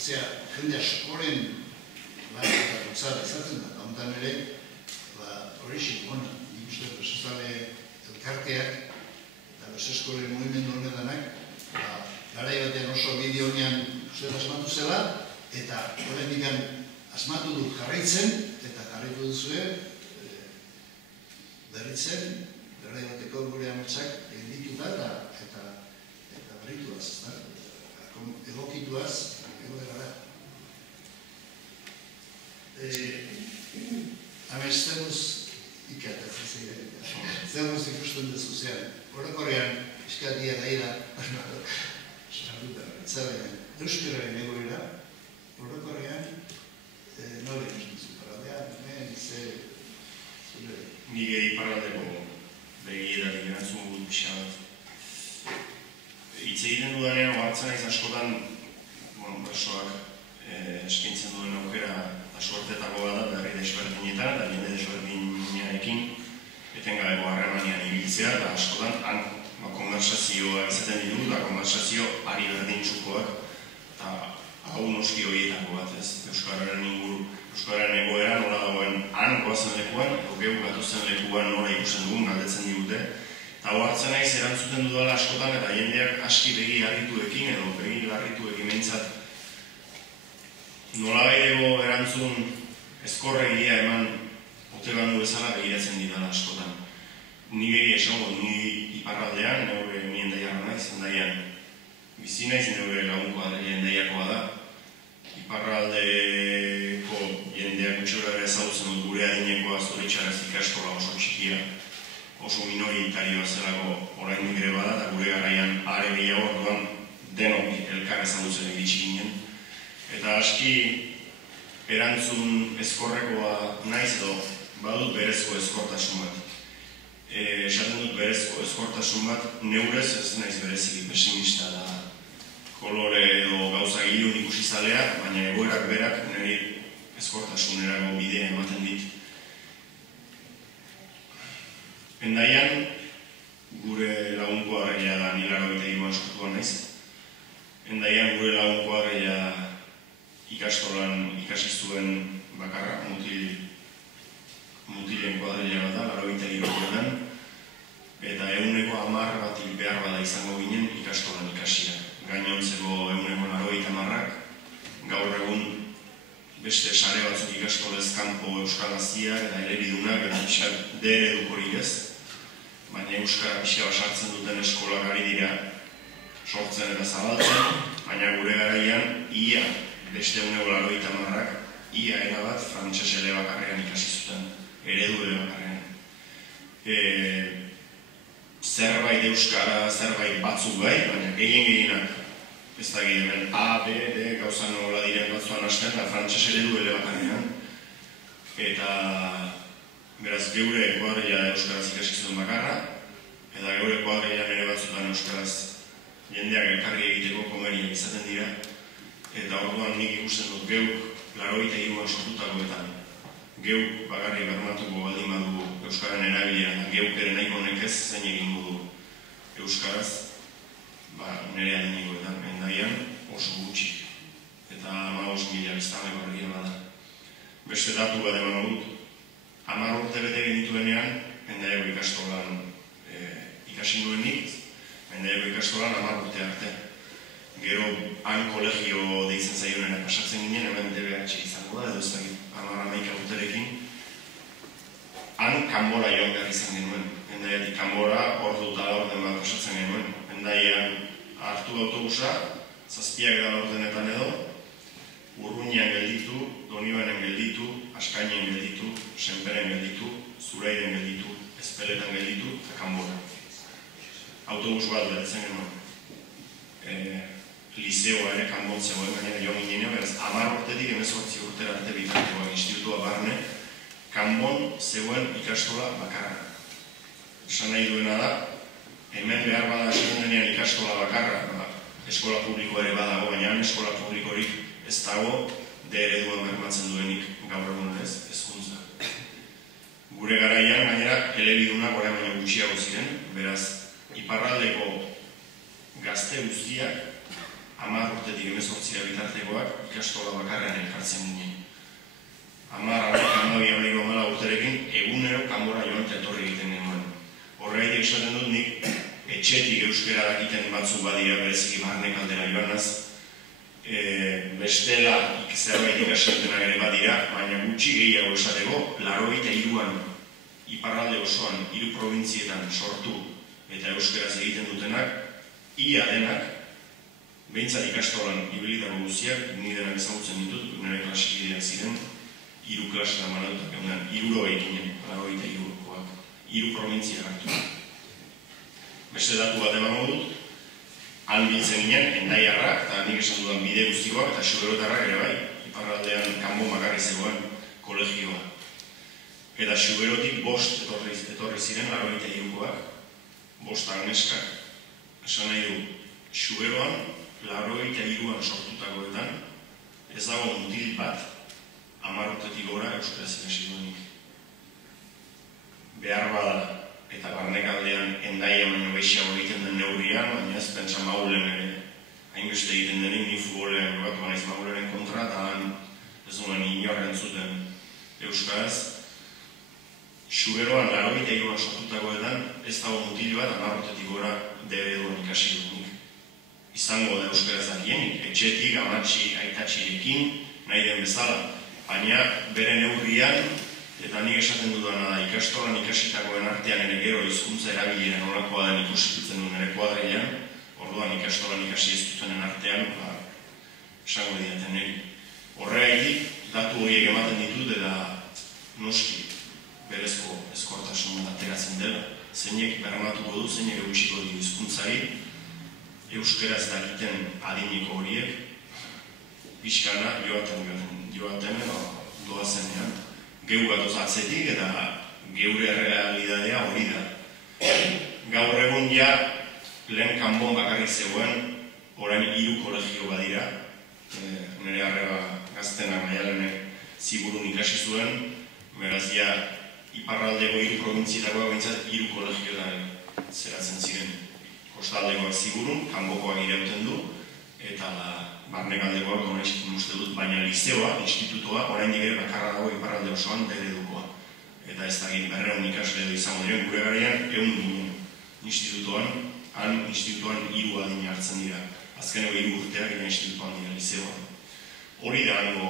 jende askoren eta lutzada izaten da, ondan ere, horrexik, nik uste presozale elkarteak eta beseskoren movimendu honedanak, garai batean oso bideo honean asmatu zela, eta horretik asmatu dut jarraitzen, eta jarraitu duzue, berritzen, garai bateko gure ametsak dituta eta berrituaz, egokituaz, egoerara. Hamez, zemuz ikatatzen zeiren, zemuz ikusten dezu zean. Orokorrean, eskatia daira, euskararen egoera, orokorrean, nore ikusten zu, paradean, zure. Nire iparraldeko begietak erantzun gut pixka bat. Hitz egiten dudanean, ohartzen naiz askotan, presoak eskaintzen duen aukera asuertetako bada, berri desberdinetan, eta jende desberdinarekin, etengabeko harremanian ibiltzea, eta askotan, han konversazioa izaten ditugu, eta konversazio ari berdintzukoak, eta hau noski horietako bat, ez? Euskararen inguru, Euskararen egoera nola dagoen han goazen lekuan, edo gehu gatozen lekuan nola ikusten dugun galdetzen digute. Eta hartzen naiz erantzuten dudala askotan eta jendeak aski begi harrituekin edo begi harrituekin behintzat nolabaiteko erantzun ezkorregia eman ote bandu bezala begiratzen didala askotan. Ni gehi esango, ni iparraldean, neure ni endaiarra naiz, endaian bizi naiz, neure lagunko endaiakoa da. Iparraldeko jendeak gutxora ere ezagutzen dut gure adinekoa zoritxaraz ikastola oso txikia, oso minoritarioa zelako oraindik ere bada, eta gure garaian are gehiago orduan denok elkar ezagutzen iritsi ginen. Eta aski erantzun ezkorrekoa naiz edo badut berezko ezkortasun bat. Esaten dut berezko ezkortasun bat, neurez ez naiz bereziki pesimista da kolore edo gauza gilun ikusizaleak, baina egoerak berak niri ezkortasunerako bidea ematen dit. Endaian, gure lagunko arreia da nilaro egiteikoan sortuan naiz. Endaian gure lagunko arreia ikastolan ikasi zuen bakarra, mutilen kuadrilla bat da, laro egiteikoan, eta 10% bat behar bada izango ginen ikastolan ikasiak. Gainontzeko 90%ak, gaur egun beste sare batzuk ikastolez kanpo euskalaziak eta elebidunak eta pixak dere dukorik ez. Baina euskara pixka basartzen duten eskolak ari dira sortzen eta zabaltzen, baina gure garaian ia beste 90%ak ia erabat frantses elebakarrean ikasi zuten, eredu elebakarrean. zerbait euskara, zerbait batzuk bai, baina gehienak ez da hemen A, B, D gauza nola diren batzuan hasten, da frantses eredu elebakarrean. Eta beraz geure kuadrilla euskaraz ikasi zuen bakarra, eta geure kuadrilla nire batzutan euskaraz jendeak elkarri egiteko komeria izaten dira. Eta orduan nik ikusten dut geuk 83an sortutakoetan geuk bakarrik bermatuko baldin badugu euskaren erabilera eta geuk ere nahiko nekez zein egingo du euskaraz, nire adinikoetan endaian oso gutxi. Eta 15.000 biztanleko herria bada. Beste datu bat eman dut, 10 urte bete genituenean endaiako ikastolan ikasi nuenik, endaiako ikastolan 10 urte arte. Gero han kolegio deitzen zaionera pasatzen ginen, hemen DBH izango da, edo ez dakit 10-11 urterekin. Han kanbora joan behar izan genuen. Endaiatik kanbora ordu eta orden bat pasatzen genuen. Endaian hartu autobusa, 7 ordenetan edo, Urruñan gelditu, Donibanen gelditu, Askainen gelditu, Senperen gelditu, Zuraiden gelditu, Ezpeletan gelditu, eta kanbora. Autobus bat beretzen genuen. Lizeoa ere kanbon zegoen, gainera joan ginen, beraz 10 urtetik 18 urtera arte bitartekoak institutua barne, kanbon zegoen ikastola bakarra. Esan nahi duena da, hemen behar bada esaten denean ikastola bakarra, eskola publikoa ere badago, baina eskola publikorik ez dago, D ereduan bermatzen duenik gaur egun ez, hezkuntza. Gure garaian, gainera, elebidunak orain baina gutxiago ziren, beraz, iparraldeko gazte guztiak 10 urtetik 18 bitartekoak ikastola bakarrean elkartzen ginen. 10-12 urterekin egunero kanbora joan eta etorri egiten genuen. Horregaitik esaten dut nik etxetik euskara dakiten batzuk badira bereziki barnek aldera joanaz, bestela zerbait ikasetenak ere badira, baina gutxi gehiago esateko 83an iparralde osoan 3 probintzietan sortu eta euskaraz egiten dutenak, ia denak, behintzat ikastolan ibilitako guztiak, ni denak ezagutzen ditut, nire klasikideak ziren, 3 klasetan manadutak egunean, 60 ginen, 83koak, 3 probintziak hartu. Beste datu bat emango dut, han biltzen ginen, endaiarrak, eta nik esan dudan bide guztikoak, eta xuberotarrak ere bai, iparraldean kanbon bakarri zegoen kolegioa. Eta xuberotik 5 etorri ziren, 83koak, 5 neskak. Esan nahi du, xuberoan, 83an sortutakoetan, ez dago mutil bat, 10 urtetik gora euskaraz ikasi duenik. Behar bada, eta barnekaldean endaia baino gehiago egiten den neurrian, baina ez pentsa Maulen ere, hainbeste egiten denik, ni futbolean gogatu naiz Maulenen kontra, eta han ez duen inorren zuten euskaraz. Xuberoan 83an sortutakoetan, ez dago mutil bat, 10 urtetik gora D-ereduan ikasi duenik. Izango da euskaraz dakienik, etxetik, amatxi, aitatxirekin, nahi den bezala. Baina bere neurrian, eta nik esaten dudana da, ikastolan ikasitakoen artean ere gero hizkuntza erabilera nolakoa den ikusitzen duen ere kuadrilan, orduan ikastolan ikasi ez dutenen artean, esango diaten niri. Horregaitik, datu horiek ematen ditut eta noski berezko ezkortasun bat ateratzen dela. Zeinek bermatuko du, zeinek eutxiko du hizkuntzari, euskaraz dakiten adiniko horiek, pixkana joaten doazenean. Geu gatoz atzetik eta geure realidadea hori da. Gaur egun ja, lehen kanbon bakarrik zegoen, orain 3 kolegio badira, nire arreba gaztenak Maialenek Ziburun ikasi zuen, beraz ja, iparraldeko 3 probintzietakoak bintzat 3 kolegioetan zeratzen ziren. Kostaldekoak Ziburun, kanbokoak irauten du, eta barnekaldekoak donestin uste dut, baina lizeoa, institutoa, oraindik ere bakarra dago iparralde osoan D-eredukoa. Eta ez dakit 200 ikasle edo izango diren, gure garaian 100 ginen institutoan, han institutoan 3 adina hartzen dira. Azkeneko 3 urteak eta institutoan dira lizeoan. Hori da hango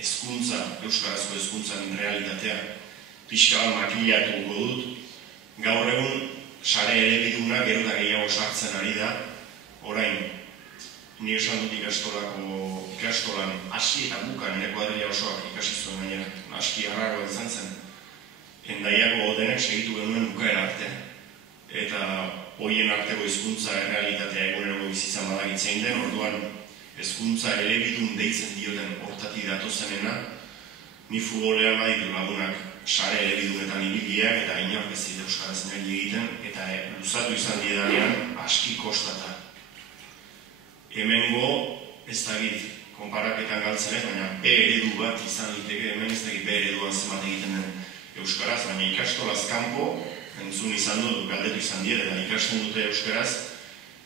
hezkuntza, euskarazko hezkuntzaren realitatea, pixka bat makillatuko dut. Gaur egun, sare elebiduna gero eta gehiago sartzen ari da, orain, ni esan dut ikastolan hasi eta bukan ere kuadrilla osoak ikasi zuen gainera, aski harragoa izan zen. Endaiako denek segitu genuen bukaera artean. eta horien arteko hizkuntza errealitatea eguneroko bizitzan badakitzein den, orduan hezkuntza elebidun deitzen dioten hortatik datozenena, ni futbolean baditu lagunak sare elebidunetan ibiliak eta inork ez dira euskaraz nahi egiten, eta luzatu izan diedanean aski kostata. Hemengo ez dakit konparaketan galtzen, baina B eredu bat izan liteke, hemen ez dakit B ereduan zenbat egiten den euskaraz, baina ikastolaz kanpo, entzun izan dut, galdetu izan dira, eta ikasten dute euskaraz,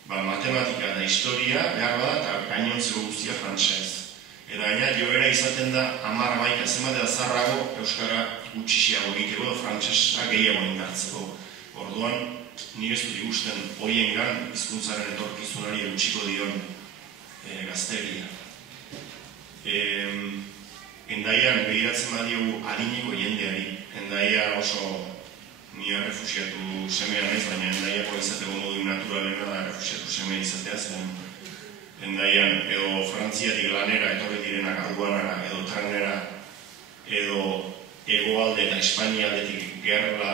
matematika eta historia behar bada, eta gainontzeko guztia frantsez. Eta gaina joera izaten da 10-11 zenbat eta zarrago euskara gutxixiago egiteko, frantsesa gehiago indartzeko. Orduan, nire ez dut ikusten hoiengan hizkuntzaren etorkizunari eutxiko dion gazteria. Hendaian begiratzen badiogu adineko jendeari. Hendaia oso nire refusiatu semea naiz, baina Hendaiako izateko modu naturalena da refusiatu semea izatea zen. Hendaian edo Frantziatik lanera etorri direnak aduanara, edo trenera, edo hegoalde eta Espainialdetik gerla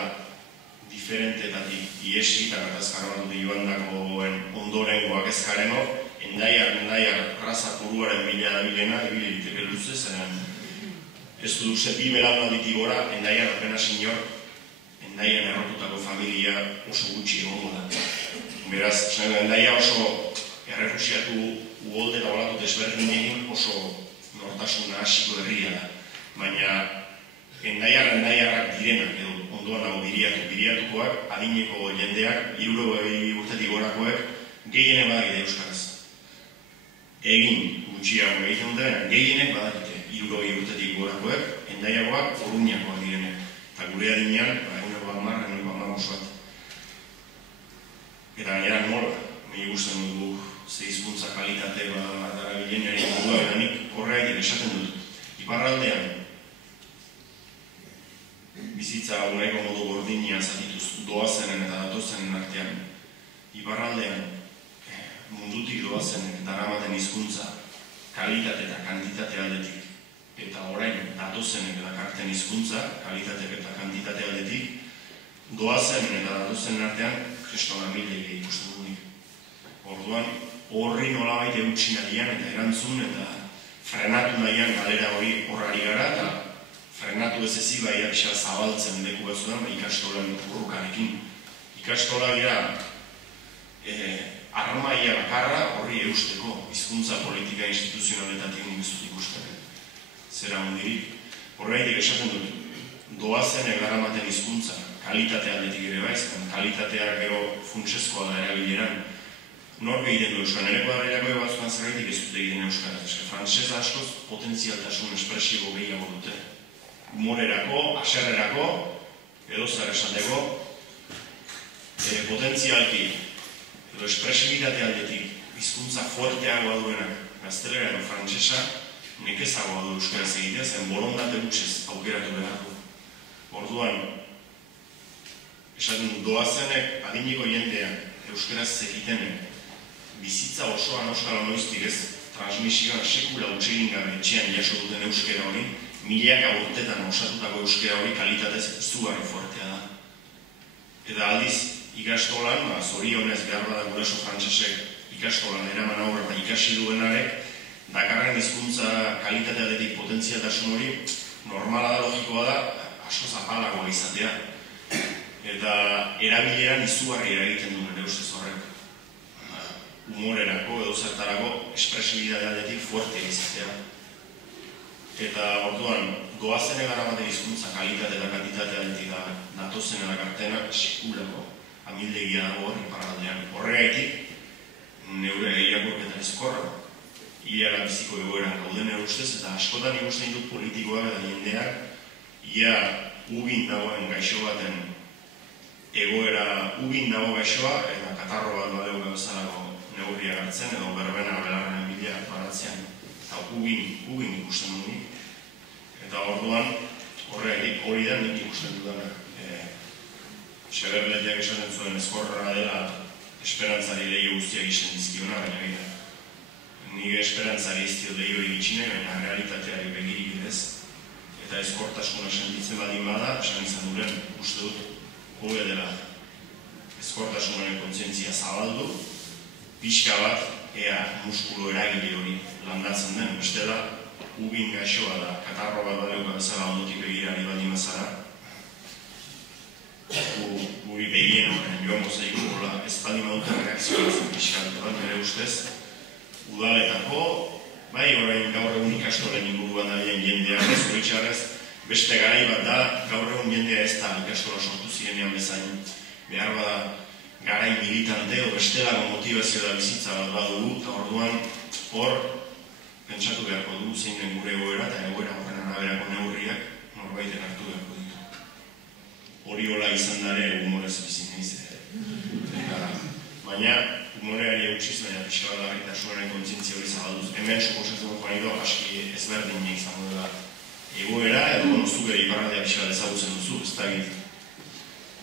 diferentetatik iesi eta gatazkarratu joan dagoen ondorengoak ezkarenok, Hendaiar raza puruaren bila da bilena, ibili diteke luze, zeren ez du duze bi belaunalditik gora, Hendaiar apenas inor, Hendaian errotutako familia oso gutxi egongo da. Beraz, Hendaia oso errefusiatu uholde eta olatu desberdinekin oso nortasuna hasiko herria da. Baina Hendaiarrak direnak edo ondoan dago biriatukoak, adineko jendeak, 60 urtetik gorakoek, gehienen badakite euskaraz. Egin gutxiago egiten dute, gehienek badakite 60 urtetik gorakoek, Hendaiakoak Oruñakoak direnek. Eta gure adinean, eguneko 10 osoat. Eta gainera nola, meni guztan dugu ze hizkuntza kalitate darabilen ere dugu, eta nik horregatik esaten dut. Iparraldean, bizitza unaiko modu gordinia zatituz doazenen eta datozenen artean. Iparraldean, mundutik doazenek daramaten hizkuntza kalitate eta kantitate aldetik. Eta orain datozenek dakarten hizkuntza kalitate eta kantitate aldetik, doazenen eta datozenen artean kristona mildeik ikusten dugunik. Orduan, horri nolabait eutxin adian eta erantzun eta frenatu nahian galera hori horrari gara, eta frenatu ez ezibaiak zabaltzen leku batzudan ikastolan urrukarekin. Ikastola gira armaia bakarra horri eusteko hizkuntza politika instituzionaletatik nik ez dut ikusten. Zera hondirik. Horreitik esaten dut, doazenek daramaten hizkuntza kalitate aldetik ere baiz, kalitatea gero funtsezkoa da erabileran. Nork egiten du euskara, nereko darriako batzutan zerraitik ez dute egiten euskaraz. Frantsez askoz potentzialtasun espresibo gehiago dute. Humorerako, haserrerako, edo zer esateko, potentzialki, edo espresibitate aldetik, hizkuntza fuerteagoa duenak, gaztelera edo frantsesa, nekezagoa du euskaraz egitea, zen bolondate gutxez aukeratu beharko. Orduan, esaten doazenek adineko jendeak euskaraz egitenek, bizitza osoan euskala noiztik ez, transmisioan sekula utxegin gabe etxean jaso duten euskera hori, milaka urtetan osatutako euskera hori kalitatez zugarri fuertea da. Eta aldiz, ikastolan, zorionez behar bada guraso frantsesek ikastolan eraman aurra eta ikasi duenarek, dakarren hizkuntza kalitateatetik potentzialtasun hori normala da, logikoa da, asko zapalagoa izatea. Eta erabileran izugarri eragiten duen ere ustez horrek. Humorerako edo zertarako espresibitate aldetik fuertea izatea. Eta orduan, doazenek daramaten hizkuntza kalitate eta kantitate aldetik datozen erakartena sekulako amildegia dago hori iparraldean. Horregaitik, neure irakurketa ezkorra, iara biziko egoeran gauden ustez, eta askotan ikusten dut politikoak eta jendeak ia ubin dagoen gaixo baten egoera ubin dago gaixoa eta katarro bat badeu gauzalako neurriak hartzen edo berbena belarren bila baratzean. Eta ubin ikusten dunik. Eta orduan, horregatik hori da nik ikusten dudanak. Seberletiak esaten zuen ezkorra dela esperantzari lehio guztiak izten dizkiona, baina gira. Nire esperantzari iztio lehio egitxine, baina realitateari begirik edez. Eta ezkortasuna sentitzen badin bada, esan izan duren, uste dut, hobe dela ezkortasunaren kontzientzia zabaldu, pixka bat, ea muskulu eragile hori landatzen den, bestela, ubin gaixoa da, katarro bat badeuka bezala ondotik begirari baldin bazara, guri begien horren joango zaiko gola ez baldin baduten reakzioatzen pixka bat, nire ustez, udaletako, bai orain gaur egun ikastolen inguruan daien jendeak ez, zoritxarrez, beste garai bat da, gaur egun jendea ez da ikastola sortu zirenean bezain, behar bada garai militante o bestelako motivazio da bizitza bat badugu, eta orduan hor pentsatu beharko dugu zein den gure egoera eta egoera horren araberako neurriak norbaiten hartu beharko ditu. Hori hola izan dare humorez bizi naiz. Baina humoreari eutxiz, baina pixka bat larritasunaren kontzientzia hori zabalduz. Hemen suposatzen dut joan ido, aski ezberdinak izango dela egoera, edo zuk ere iparraldea pixka bat ezagutzen duzu, ez da git.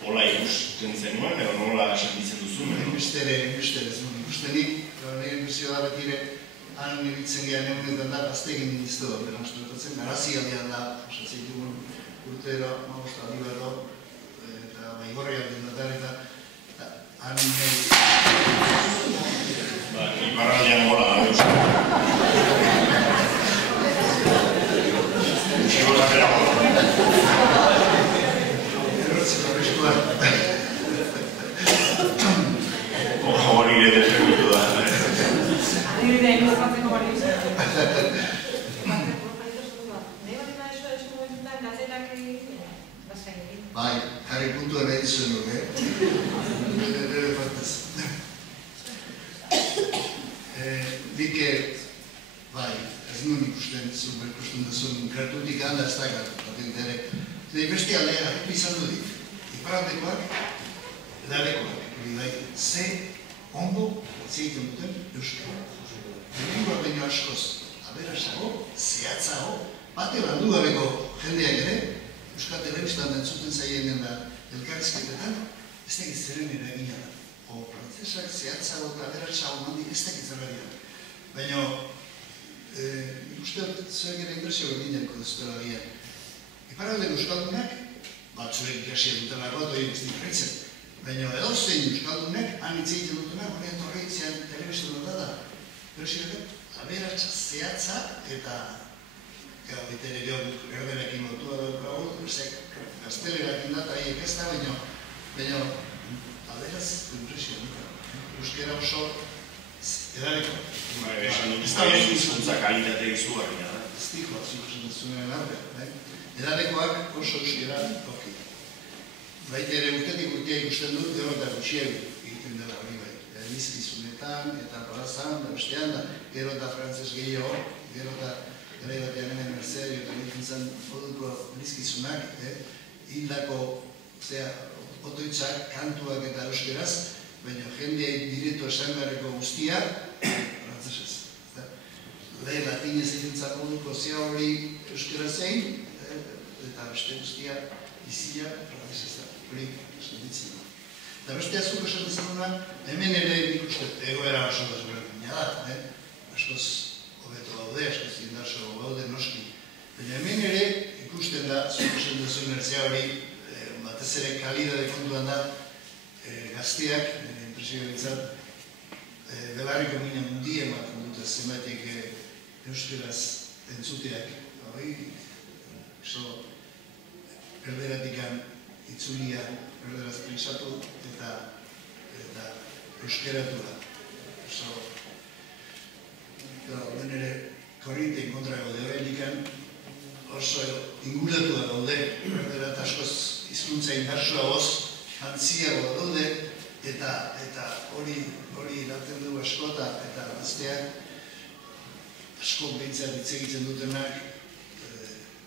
Hola ikusten zenuen, edo nola sentitzen duzu? Ikustenik, nire impresio da betire, han ibitzen gehan egunetan da, gazte egin diztu da, bera uste garazi aldean da, osatzen dugun urtero, magosta alibero, eta baigorri aldean da, eta han nahi... Iparraldean gola da, Uxiko zafera gola. Errotzeko arristua. Hori ere defenditu da. Adibidea ingozatzeko bali izan. Bai, jarri puntua nahi dizuen hori, nire partez. Dike, bai, ez nuen ikusten duzun gertutik handa ez da gertu, patentere. Nei beste aldea hartu izan du dit. Iparaldekoak, edalekoak, hori bai, ze ondo zeiten duten euskara. Lengua baino askoz, aberasago, zehatzago, bate bandu gabeko jendeak ere, Euskal Telebistan entzuten zaien da elkarrizketetan, ez da gitzeren eragina da. O frantzesak zehatzago eta aberasago mandik ez da gitzeragia. Baina, uste zuek ere inpresio berdinako duzutela gian. Iparaldeko euskaldunak, batzuek ikasia dutelako, doi ez dikarritzen. Baina edozein euskaldunak, han itzeiten dutenak, hori etorri zean telebistan da. Presioak, aberatsa zehatza eta betere gero erderekin lotua daukagu, gaztelerakin da eta haiek ez da, baina aberaz impresio duka. Euskera oso edaleko. Ez da hizkuntza kalitate izugarria da. Ez diko, ziko zuen aurre. Edalekoak oso euskera toki. Baita ere urtetik urtea ikusten dut, gero eta gutxiago egiten dela hori bai. Bizkizunetan eta plazan, da bestean, gero eta frantzes gehiago, gero eta gara batean hemen mercedario eta egiten zen moduko bizkizunak, hildako otoitzak, kantuak eta euskeraz, baina jendea diretu esan beharreko guztia, frantzesez. Lehen latinez egiten zen moduko zea hori euskera zein, eta beste guztia izia frantzesez da, hori sentitzen da. Eta beste azuk esan dezagunan, hemen ere nik uste egoera oso desberdina da, askoz hobeto gaude, askoz indarso gaude noski. Baina hemen ere ikusten da, zuk esan duzun ertzea hori, batez ere kalidade kontuan da, gazteak, nire impresio bintzat, belarriko mina mundi ematen dute zenbatik euskeraz entzuteak. Hori, oso erderatikan itzulia, erderaz pensatu eta euskeratu da. Oso, horren ere, korrinte kontra gaude horrendikan, oso inguratu da gaude, erderat askoz hizkuntza indartsua goz, jantziago daude, eta hori daten du asko eta gazteak asko behintzat hitz egiten dutenak,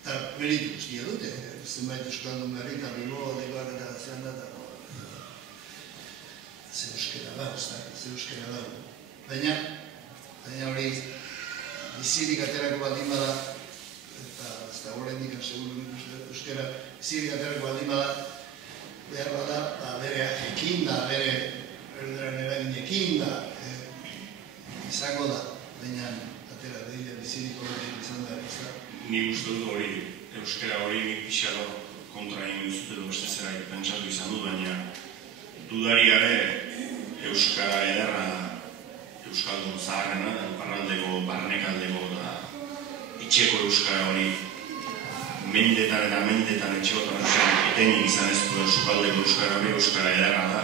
eta meritu guztia dute, zenbait euskaldun berri eta bilbo dekoak eta zean da, ze euskera da, ze euskera da. Baina hori bizirik aterako baldin bada, eta horrendik seguru euskera bizirik aterako baldin bada, behar bada, bere ekin da, bere erderan eraginekin da, izango da, baina atera behila bizirik horretik izan da, ez da. Ni uste dut hori, euskera hori nik pixalo kontra egin duzut edo beste zera pentsatu izan dut, baina dudari gabe euskara ederra da, euskaldun zaharrena, parraldeko, barnekaldeko eta etxeko euskara hori mendetan eta mendetan etxekotan etenik izan ez du euskaldeko euskara hori euskara ederra da.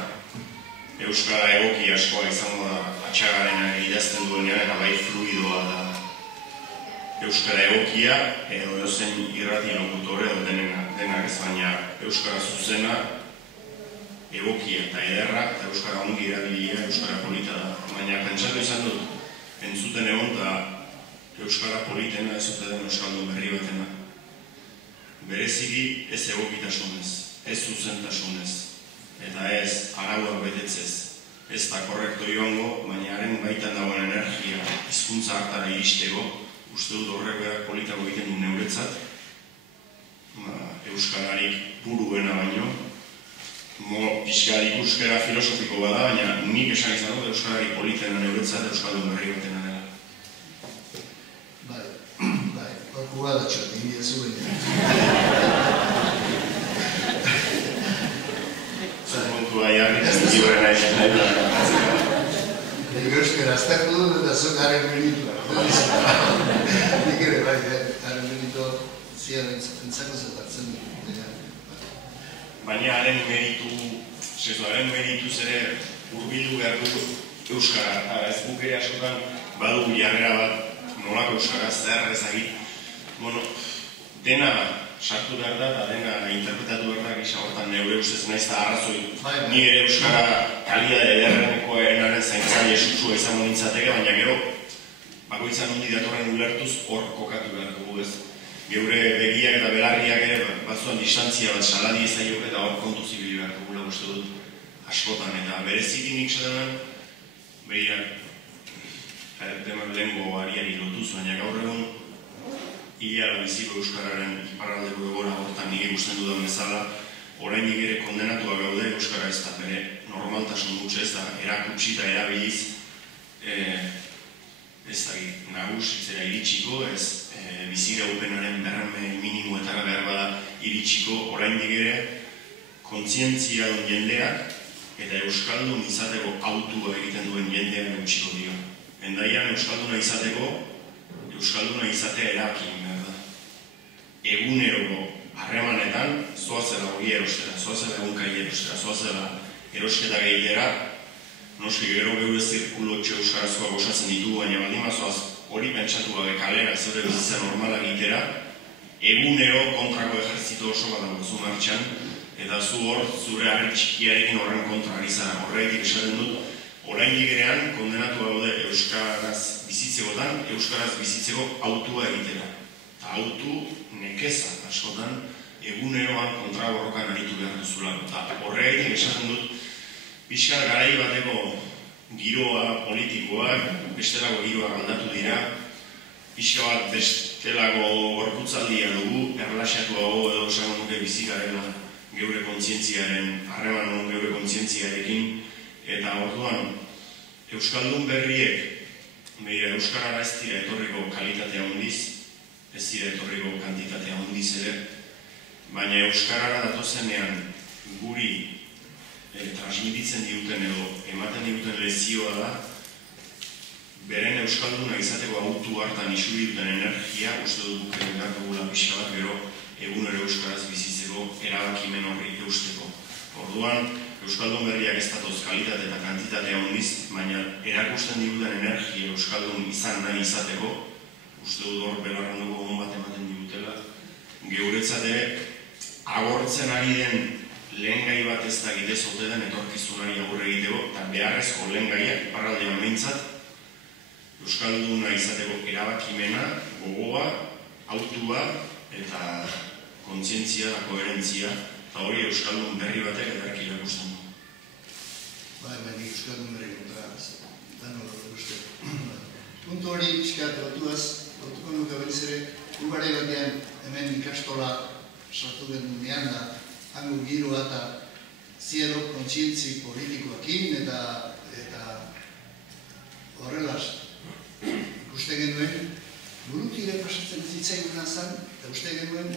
Euskara egoki askoa izango da atxagarena idazten duenean eta bai fluidoa da. Euskara egokia edo edozein irrati lokutore edo denak ez, baina euskara zuzena egokia eta ederra eta euskara ongi erabilia, euskara polita da. Baina pentsatu izan dut, entzuten egon da euskara politena ez dute den euskaldun berri batena. Bereziki ez egokitasunez, ez zuzentasunez, eta ez arauak betetzez. Ez da korrekto joango, baina haren baitan dagoen energia hizkuntza hartara iristeko, uste dut horrek politako egiten du neuretzat, euskararik buruena baino, pixka ikuskera filosofiko bada, baina nik esan izan dut euskararik politena neuretzat euskaldun berri batena dela. Bai, horku badatxot, india zuen. Zermontua jarri, ez dut horren nahi Nik euskara aztako dut eta zuk haren meritua. Nik ere bai, haren meritua zian entzako zetatzen dut. Baina haren merituz ere hurbildu behar du euskara. Ez guk ere askotan badugu jarrera bat nolako euskara zer ezagit. Dena sartu behar da eta dena interpretatu behar da gisa hortan neure ustez naiz eta arrazoi. Ni ere euskara kalidade ederreneko enaren zaintzaile sutsua izango nintzateke, baina gero bakoitzan ondi datorren ulertuz hor kokatu behar dugu ez. Geure begiak eta belarriak ere batzuan distantzia bat saladi ezaiok eta hor kontu zibili behar dugula uste dut askotan. Eta bereziki nik zaten behirak lehenko ariari lotuz, baina gaur egun Ilara biziko euskararen iparraldeko egora hortan nire ikusten dudan bezala, oraindik ere kondenatua gaude euskara ez da bere normaltasun gutxe ez da erakutsi eta erabiliz ez da nagusitzera iritsiko, ez biziraupenaren berme minimoetara behar bada iritsiko, oraindik ere kontzientzia duen jendeak eta euskaldun izateko autua egiten duen jendeak gutxiko dio. Endaian euskalduna izateko, euskalduna izatea erakin behar da. Eguneroko harremanetan, zoazela hori erostera, zoazela egunkai erostera, zoazela erosketak egitera, noski gero geure zirkulotxe euskarazkoa gozatzen ditugu, baina baldin mazoaz hori pentsatu gabe kalera zeure bizitza normala egitera, egunero kontrako ejertzito oso bat dagozu martxan, eta zu hor zure harri txikiarekin horren kontra ari zara. Horregatik esaten dut, oraindik erean kondenatu gaude euskaraz bizitzekotan, euskaraz bizitzeko autua egitera. Eta autu nekeza askotan eguneroan kontra borrokan aritu behar duzulako. Eta horregatik esaten dut, pixka garai bateko giroa politikoak, bestelako giroak aldatu dira, pixka bat bestelako gorputzaldia dugu, erlaxatuago edo esango nuke bizigarela geure kontzientziaren, harreman geure kontzientziarekin, eta orduan, euskaldun berriek, begira, euskarara ez dira etorriko kalitatea handiz, ez dira etorriko kantitatea handiz ere, baina euskarara datozenean guri transmititzen diguten edo ematen diguten lezioa da, beren euskalduna izateko autu hartan isuri duten energia, uste dut bukaren behar dugula pixka bat, gero egunero euskaraz bizitzeko erabakimen horri eusteko. Orduan, euskaldun berriak ez datoz kalitate eta kantitatea handiz, baina erakusten diguten energia euskaldun izan nahi izateko, uste dut hor belarranduko hon bat ematen digutela, geuretzate agortzen ari den lehen gai bat ez dakite zote den etorkizunari aurre egiteko, eta beharrezko lehen gaiak iparraldean behintzat, euskalduna izateko erabakimena, gogoa, autua eta kontzientzia eta koherentzia, eta hori euskaldun berri batek edarki irakusten du. Baina euskaldun berri kontra, da nola uste. Puntu hori pixkat lotuko nuke berriz ere, urgare batean hemen ikastola sartu gendunean da, hango giroa eta zielo kontzientzi politikoakin eta horrela ikuste genuen, burutire pasatzen zitzaiguna zen, eta uste genuen,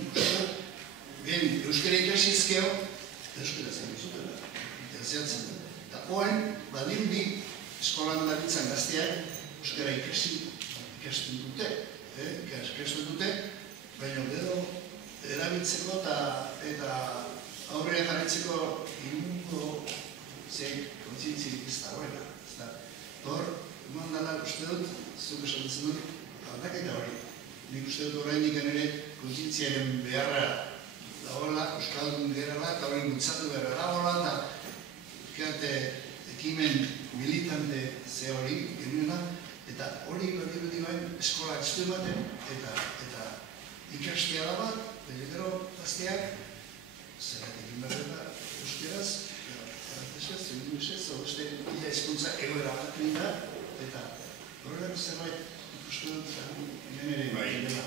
euskara ikasizkeo, euskara zen duzutela. preziatzen da. Eta hoen, badirudi, eskolan dabitzen gazteak euskara ikasten dute, baina gero erabiltzeko eta aurrera jarritzeko inungo kontzientzirik ez dagoela. Hor, eman dala uste dut, zuk esatzen dut, aldaketa hori. Nik uste dut oraindik ere kontzientziaren beharra dagoela, euskaldun gerala, eta hori bultzatu beharra dagoela, eta ekimen militante ze hori genuena, eta hori badirudi bain eskola estu ematen, eta ikastea da bat, baina gero gazteak, zeratik inberreta euskeraz, erratesez, zenduesez, beste ila hizkuntza egoera bat da, eta horrelako zerbait ikustu dut hemen ere dela.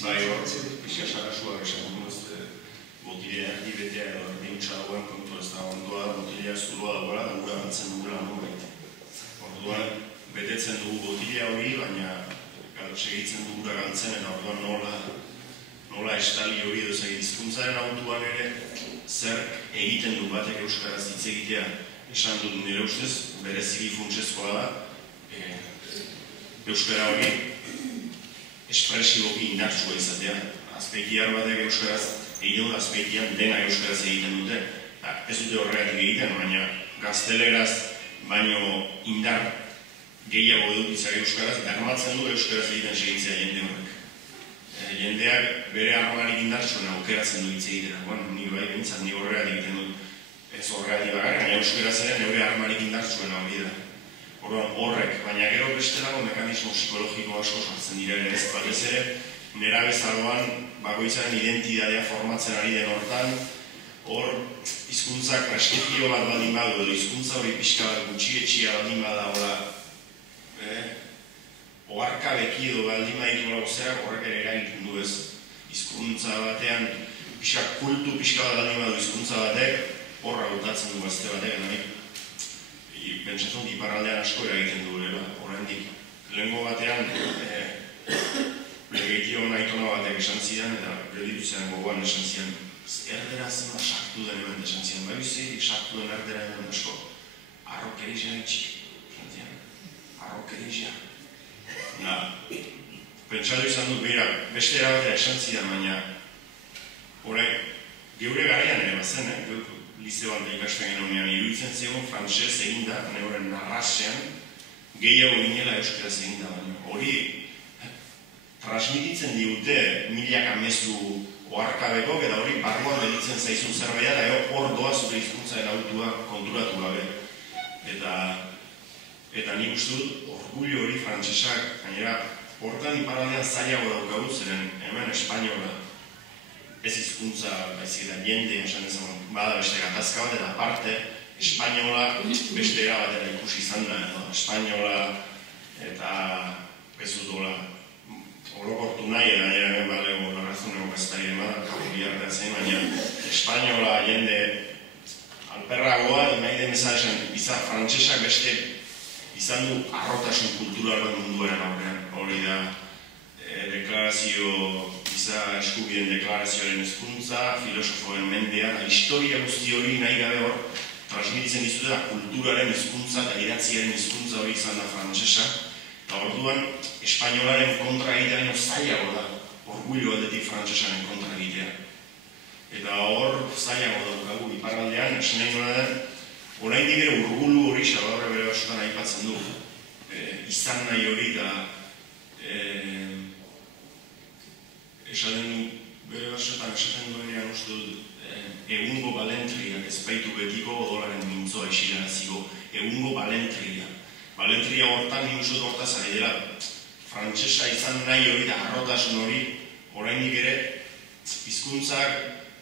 Bai, hor, pixka sarasuak esan duz, botilea erdi betea edo erdi utxa dagoen kontu ez da ondoa, botilea zuloa dagoela, da gura batzen dugula nubait. Orduan, betetzen dugu botilea hori, baina segitzen dugura galtzen, eta orduan nola estali hori edo zait hizkuntzaren autuan ere, zer egiten du batek euskaraz hitz egitea esan dut nire ustez, bereziki funtsezkoa da, euskara hori espresiboki indartsua izatea. Azpeitiar batek euskaraz egiten dut, azpeitian dena euskaraz egiten dute. Ez dute horregatik egiten, baina gazteleraz baino indar gehiago edukitzak euskaraz, bermatzen du euskaraz egiten segitzea jende horrek. Jendeak bere armarik indartsuena aukeratzen du hitz egiterakoan, nik bai bintzat, nik horregatik egiten dut. Ez horregatik bakarrik, baina euskaraz ere neure armarik indartsuena hori da. Horrek, baina gero bestelako mekanismo psikologiko asko sartzen dira ere ez, batez ere, nera bezaloan bakoitzaren identitatea formatzen ari den hortan, hor, hizkuntzak prestigio bat baldin badu, edo hizkuntza hori pixka bat gutxietxia baldin bada, oharkabeki edo baldin baditu gozeak horrek ere eragiten du ez. Hizkuntza batean, kultu pixka bat baldin badu hizkuntza batek, horra hautatzen du gazte batek, eta nik pentsatzen dut iparraldean asko eragiten duela, oraindik. Lehengo batean, legeitio aitona batek esan zidan, eta gelditu zen gogoan esan zidan, erdera zema sartu den hemen esan zidan, bai bizirik sartu den erdera hemen asko, arrokerizia itxik, esan zidan, arrokerizia. Pentsatu izan dut, behira, beste erabatea esan zidan, baina, orain, geure garaian ere bazen, lizeoan da ikasten genunean, iruditzen zegoen frantxez eginda, neuren narrasean, gehiago ginela euskaraz eginda, baina hori transmititzen digute milaka mezu oharkabeko, eta hori barruan delitzen zaizun zerbait da, hor doa zure hizkuntzaren autua konturatu gabe. Eta nik uste dut, orgullo hori frantsesak, gainera, hortan iparraldean zailago daukagu, zeren hemen espainola, ez hizkuntza baizik da jende, esan ezan, bada beste gatazka bat, eta parte, espainola beste erabatera ikusi izan da, espainola eta ez dut dola orokortu nahi, eta nire hemen balego narrazuneko gaztari emadan, kako bihartea zen, baina espainola jende alperragoa, nahi den bezala esan, izan frantsesak beste izan du arrotasun kultural bat munduaren aurrean, hori da deklarazio, giza eskubideen deklarazioaren hizkuntza, filosofoen mendea, historia guzti hori nahi gabe hor transmititzen dizute da kulturaren hizkuntza eta idatziaren hizkuntza hori izan da frantsesa, eta orduan espainolaren kontra egitea zailago da, orgullo aldetik frantsesaren kontra egitea. Eta hor zailago daukagu iparraldean, esan nahi nola den, oraindik ere urgulu hori Salvador bere basotan aipatzen du, izan nahi hori eta esaten du, bere basotan esaten duenean uste dut, egungo balentriak ez baitu betiko odolaren mintzoa isilaraziko, egungo balentria. Balentria hortan nik uste dut hortaz ari dela, frantsesa izan nahi hori eta arrotasun hori, oraindik ere, hizkuntzak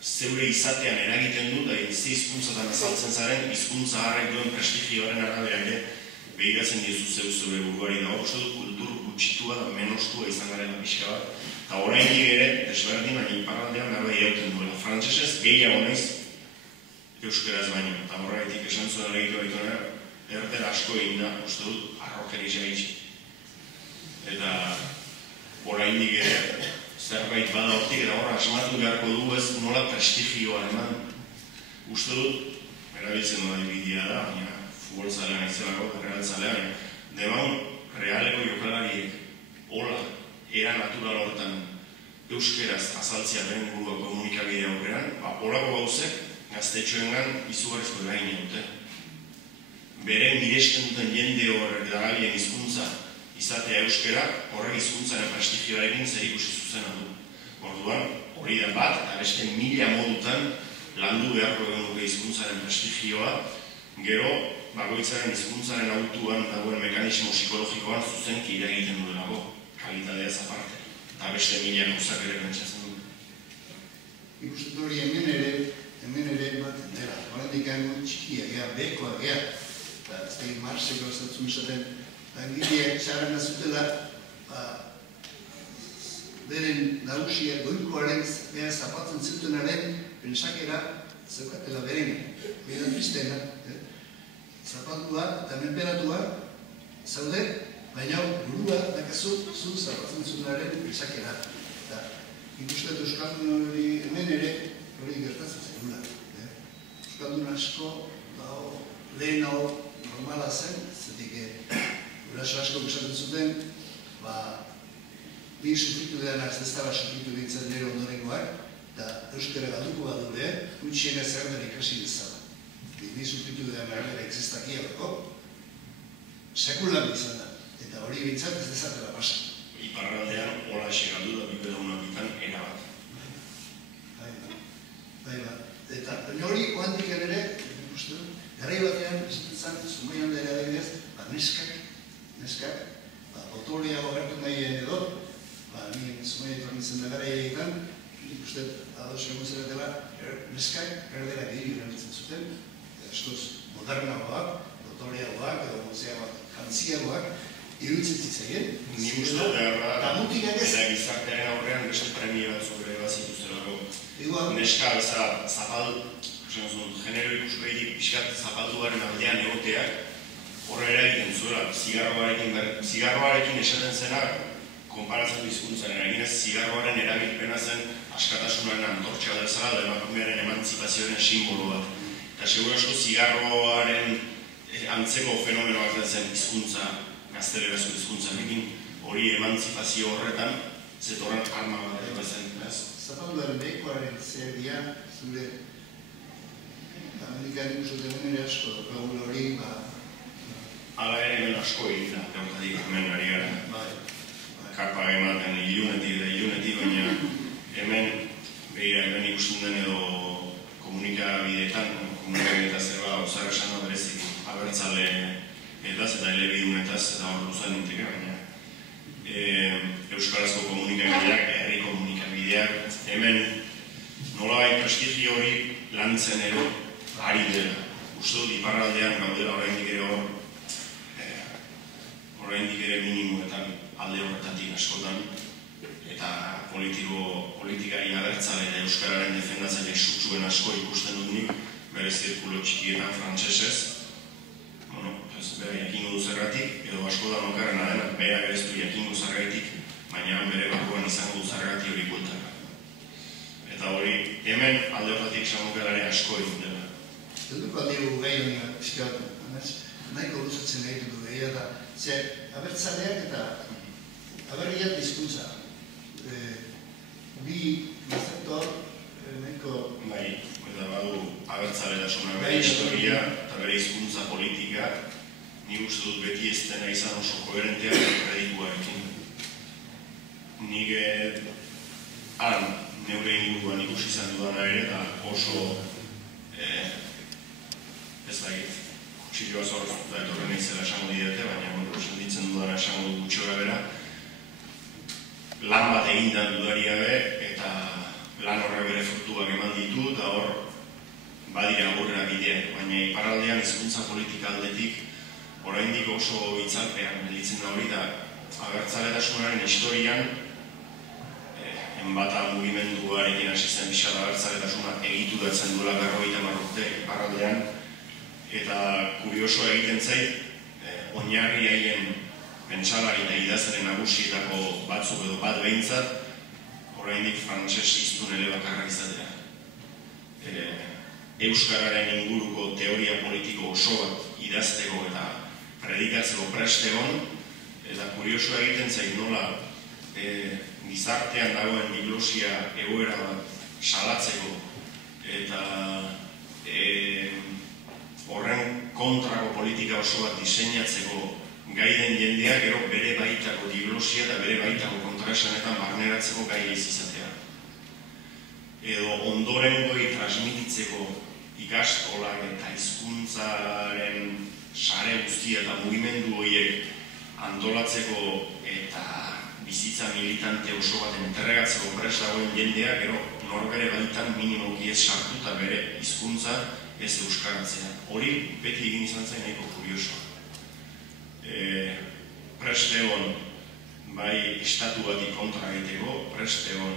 zeure izatean eragiten du, da ze hizkuntzatan azaltzen zaren, hizkuntza harrek duen prestigioaren arabera ere, behiratzen diezu zeure buruari da, uste dut kultur gutxitua da menostua izan garela pixka bat, eta oraindik ere, desberdin, baina iparraldean behar bai euten duela. Frantsesez gehiago naiz euskaraz baino, eta horregatik esan zuen legitu baituna, erdera asko egin da, uste dut, arrokerizia itxi. Eta oraindik ere, zerbait bada hortik, eta horra asmatu beharko du ez nola prestigioa eman. Uste dut, erabiltzen duen adibidea da, baina futbol zalean izelako, real zalean, demaun realeko jokalariek hola, era natural hortan euskeraz azaltzea beren burua komunikabide aurrean, horako gauzek gaztetxoengan izugarrizko eragina dute. Beren miresten duten jende horrek darabilien hizkuntza izatea euskera, horrek hizkuntzaren prestigioarekin zerikusi zuzena du. Orduan, hori da bat, eta beste 1000 modutan landu beharko genuke hizkuntzaren prestigioa, gero, bakoitzaren hizkuntzaren autuan dagoen mekanismo psikologikoan zuzenki iragiten duelako, kalitateaz aparte, eta beste 1000 gauzak ere pentsatzen du. Ikusten hori hemen ere bat dela, horrendik hain txikia, bekoa, eta ez da Marseko estatzen zaten, langileak txarren azutela, beren nagusia goikoaren zapatzen zutenaren pensakera zeukatela beren, beren tristena. Zapatua eta menperatua zaude, baina burua dakazu zu zapatzen zutenaren pensakera. Ikustet Euskaldun hori hemen ere hori gertatzen zaigula. Euskaldun asko lehenago normala zen, zetik guraso asko esaten zuten, bi sufritu denak ez dara sufritu bintzen nire ondorengoak, eta euskara galduko badure, gutxiena zer den ikasi dezala. Bi sufritu denak erdera existakiako, sekulan izan da, eta hori bintzat ez dezatela pasa. Iparraldean hola esegaldu da bipedaunak ikan erabat. Eta hori oantik ere, garai batean, esaten Zumaian da ere adibidez, neskak, otoreago gertu nahi edo, ni Zumaia etorri zen da garai egiten, ikusten ados egon zeretela, neskak erderak egin erabiltzen zuten, askoz modernagoak, otoreagoak, edo mozeagoak, jantziagoak, iruditzen zitzaien. Ni uste behar da, eta gizartearen aurrean beste premia bat sobre bazitu zelako. Neska beza zapaldu, genero ikusgaitik pixkat zapalduaren aldean egoteak, horre eragiten zuela, zigarroarekin esaten zenak, konparatzen du hizkuntzaren eginez, zigarroaren erabilpena zen askatasunaren antortxa bezala, emakumearen emantzipazioaren simbolo bat. Eta segura asko zigarroaren antzeko fenomeno bat zen hizkuntza, gaztelerazko hizkuntzarekin, hori emantzipazio horretan, zetorren arma bat edo zen. Zapalduaren bekoaren zer dira, zure Amerikan ikusten ere asko, gaur hori, Hala ere hemen asko egin da, gautatik hemen ari gara. Kapa ematen ilunetik, baina hemen ikusten den edo komunikabideetan zerba osar esan da berezik abertzale edaz eta elebidunetaz eta hor luzan ninteke, baina euskarazko komunikabideak, herri komunikabideak, hemen nolabait prestigio hori lantzen ero ari dela. Uste dut iparraldean gaudela oraindik ere minimoetan alde horretatik askotan, eta politikari abertzale eta euskararen defendatzaile sutsuen asko ikusten dut nik, bere zirkulo txikietan frantsesez, bera jakingo du zergatik, edo askotan okarrena dena, bera ez du jakingo zergatik, baina bere bakoan izango du zergatik hori bueltaka. Eta hori, hemen alde horretatik esangokelare asko egin dela. Dutuko aldigu gai honi pixkat, nahiko luzatzen egituko gehiago da, zer, abertzaleak eta aberriak hizkuntza. Bi konzeptor, nahiko... Bai, eta badu abertzaletasuna bere historia eta bere hizkuntza politika, ni uste dut beti ez dena izan oso koherentea kredituarekin. Nik neure inguruan ikusi izan dudana ere, eta oso ez da egit, kutsilloa zorra da etorren izela esango didate, baina sentitzen dudana esango dut gutxora bera, lan bat egindan dudari gabe, eta lan horre bere frutuak eman ditu, eta hor badira aurrera bideak, baina iparraldean hizkuntza politika aldetik oraindik oso itzalpean gelditzen da hori, da abertzaletasunaren historian enbata mugimenduarekin hasi zen pixat abertzaletasuna egituratzen duela 50 urte iparraldean, eta kuriosoa egiten zait, oinarri haien pentsalari eta idazaren nagusietako batzuk edo bat behintzat, oraindik frantses hiztun elebakarrak izatea. euskararen inguruko teoria politiko oso bat idazteko eta predikatzeko prest egon, eta kuriosoa egiten zait nola gizartean dagoen diglosia egoera bat salatzeko eta horren kontrako politika oso bat diseinatzeko gai den jendeak gero bere baitako diglosia eta bere baitako kontraesanetan barneratzeko gai ez izatea. Edo ondorengoi transmititzeko ikastolak eta hizkuntzaren sare guztia eta mugimendu horiek antolatzeko eta bizitza militante oso bat entregatzeko prest dagoen jendeak gero norbere baitan minimoki ez sartu eta bere hizkuntza ez euskaratzea. Hori beti egin izan zen nahiko kuriosoa. Prest egon bai estatu bati kontra egiteko, prest egon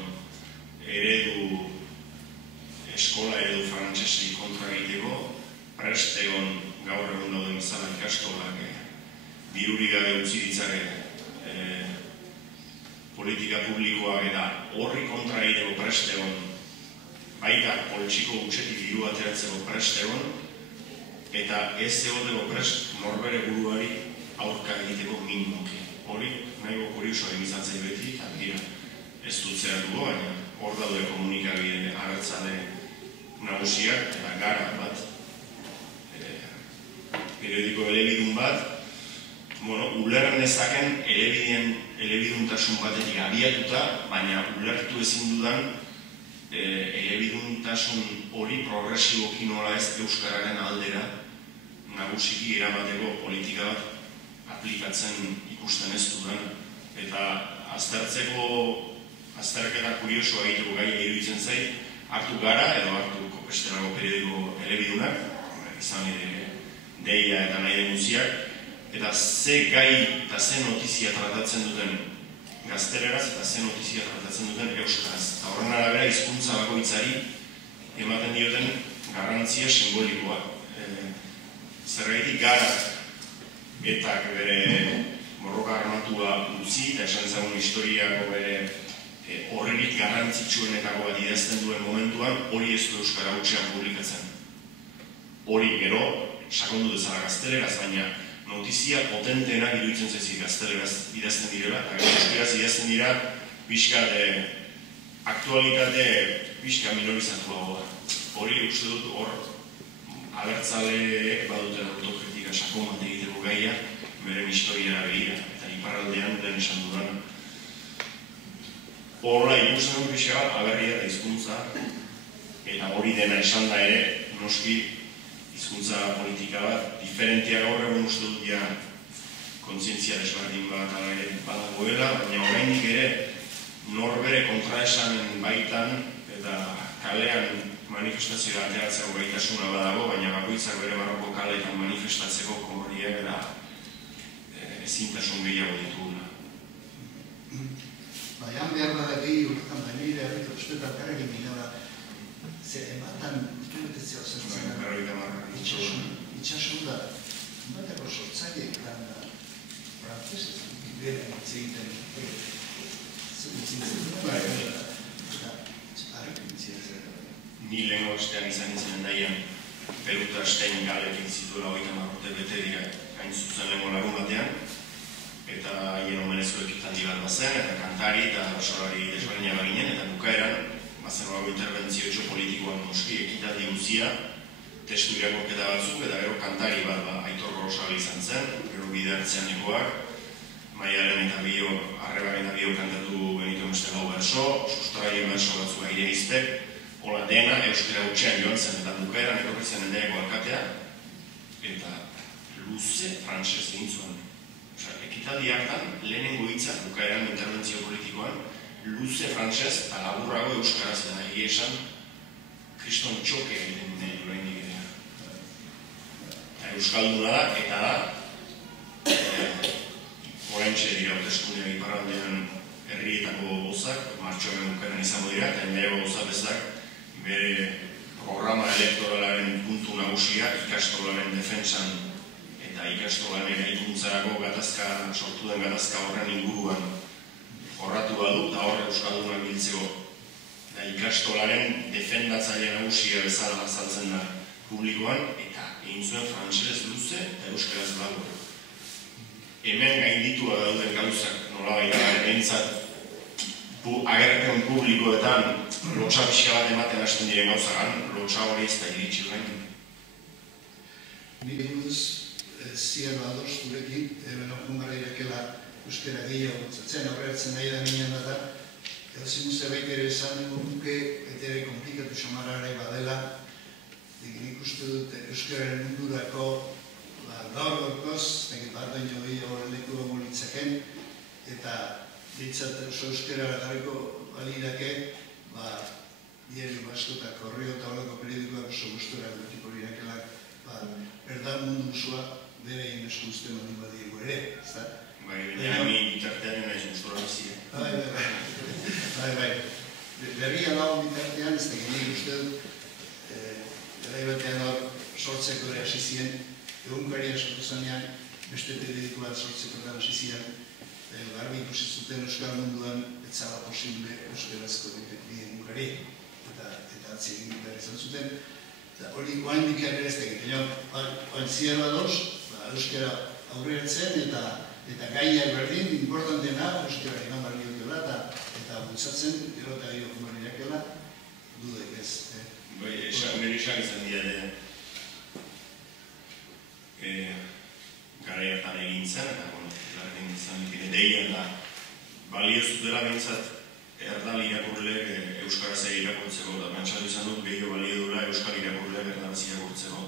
eskola eredu frantsesi kontra egiteko, prest egon gaur egun dauden bezala ikastolak dirurik gabe utzi ditzake politika publikoak eta horri kontra egiteko prest egon, baita poltsiko gutxetik diru ateratzeko prest egon, eta ez egoteko prest norbere buruari aurka egiteko minimoki. Hori nahiko kuriosoa egin izan zain beti, eta gira ez dut zeratuko, baina hor daude komunikabide agertzale nagusiak, eta gara bat, periodiko elebidun bat, ulerren ezaken elebiduntasun batetik abiatuta, baina ulertu ezin dudan elebiduntasun hori progresiboki nola ez euskararen aldera nagusiki eramateko politika bat aplikatzen ikusten ez dudan. Eta azterketa kuriosoa egiteko gai iruditzen zait, hartu gara edo hartu Kopestenago periodiko elebidunak, izan deia eta nahi den guztiak, eta ze gai eta ze notizia tratatzen duten gazteleraz eta ze notizia tratatzen duten euskaraz. Eta horren arabera hizkuntza bakoitzari ematen dioten garrantzia simbolikoa. Zergaitik gara etak bere borroka armatua utzi eta esan ezagun historiako bere horrenik garrantzitsuenetako bat idazten duen momentuan hori ez du euskara hutsean publikatzen. Hori gero sakondu dezala gazteleraz, baina notizia potenteenak iruditzen zezik gazteleraz idazten direla, eta euskaraz idazten dira pixkat aktualitate pixka minorizatuagoa. Hori uste dut hor abertzaleek baduten autokritika sakon bat egiteko gaia beren historiara begira, eta iparraldean den esan dudan. Horrela ikusten dut pixka bat aberria eta hizkuntza, eta hori dena esan da ere, noski hizkuntza politika bat, diferentia gaur egun uste dut ja kontzientzia desberdin bat badagoela, baina oraindik ere norbere kontraesanen baitan eta kalean manifestazioa ateratzeko gaitasuna badago, baina bakoitzak bere barroko kaleetan manifestatzeko komoriak eta ezintasun gehiago ditugula. Baina behar da gehi urtetan da nire herriko ustetan karagin minara ze ematan ikunetetzea zertzen itxasun da bateko sortzaileek lan da frantzesez bera egiten Ni lehenko astean izan izan daian Peruta Stein galekin zituela 30 urte bete dira hain zuzen lehenko lagun batean, eta haien omenezko ekitaldi bat bazen, eta kantari eta solari desberdina baginen, eta bukaeran bazen hori interbentzio politikoan noski ekitaldi guzia, testu irakorketa batzuk, eta gero kantari bat Aitor Gorosabal izan zen, gero bidartzeanekoak, Maialen eta Bio, Arrebak eta Bio kantatu genituen beste lau berso, sustraien berso batzu aire iztek, hola dena euskara hutsean joan zen, eta bukaeran etorri zen endeako alkatea, eta luze frantsez egin zuen. Ekitaldi hartan, lehenengo hitza, bukaeran interbentzio politikoan, luze frantsez eta laburrago euskaraz eta egia esan, kriston txoke egiten nahi oraindik ere. Euskalduna da, eta da, oraintxe dira hauteskundeak iparraldean herrietako gozak, martxoaren bukaeran izango dira, eta endeako goza bezak, bere programa elektoralaren puntu nagusia, ikastolaren defentsan eta ikastolan eraikuntzarako gatazka, sortu den gatazka horren inguruan jorratu badu, eta horre euskaldunak biltzeko eta ikastolaren defendatzaile nagusia bezala azaltzen da publikoan, eta egin zuen frantseraz luze eta euskaraz dago. Hemen gainditua dauden gauzak nolabait behintzat agerpen publikoetan lotsa pixka bat ematen hasten diren gauzagan, lotsa hori ez da iritsi duen. Nik buruz ziero ados durekin, Jungarra irakela euskara gehiago zatzen, aurreratzen nahi da minean da, erazin zerbait ere esan nuke, eta ere komplikatu samarra badela, nik uste dut euskararen mundurako gaur gorkoz, bat baino gehiago leku molitzaken, eta ditzat oso euskarara garriko balirake, diario basko eta korreo eta horreko periodikoak oso gustora gutiko lirakela, erdan mundu usua bere inesku uste mani badiego ere, ez da? Baina mi bitartean naiz gustora bizia. Bai. Berria dago bitartean, ez da genik uste dut, gara batean hor sortzeko ere hasi ziren, egunkaria sortu zanean, beste periodikoa sortzeko da hasi ziren, garbi ikusi zuten euskal munduan ez zala posible euskarazko egunkari, eta atzien behar izan zuten. Hori guain dikian ere ez tegin, guain ziero adoz, euskara aurreratzen eta gaiak berdin, importantena euskara eman barri dutela eta bultzatzen, gero eta gero kumari jakela, dudek ez. Nire esan izan dira gara hartan egin zen, eta egin izan dira deia da balio zutela behintzat erdal irakurleek euskaraz irakurtzeko, eta pentsatu izan dut gehiago balio duela euskal irakurleek erdaraz irakurtzeko.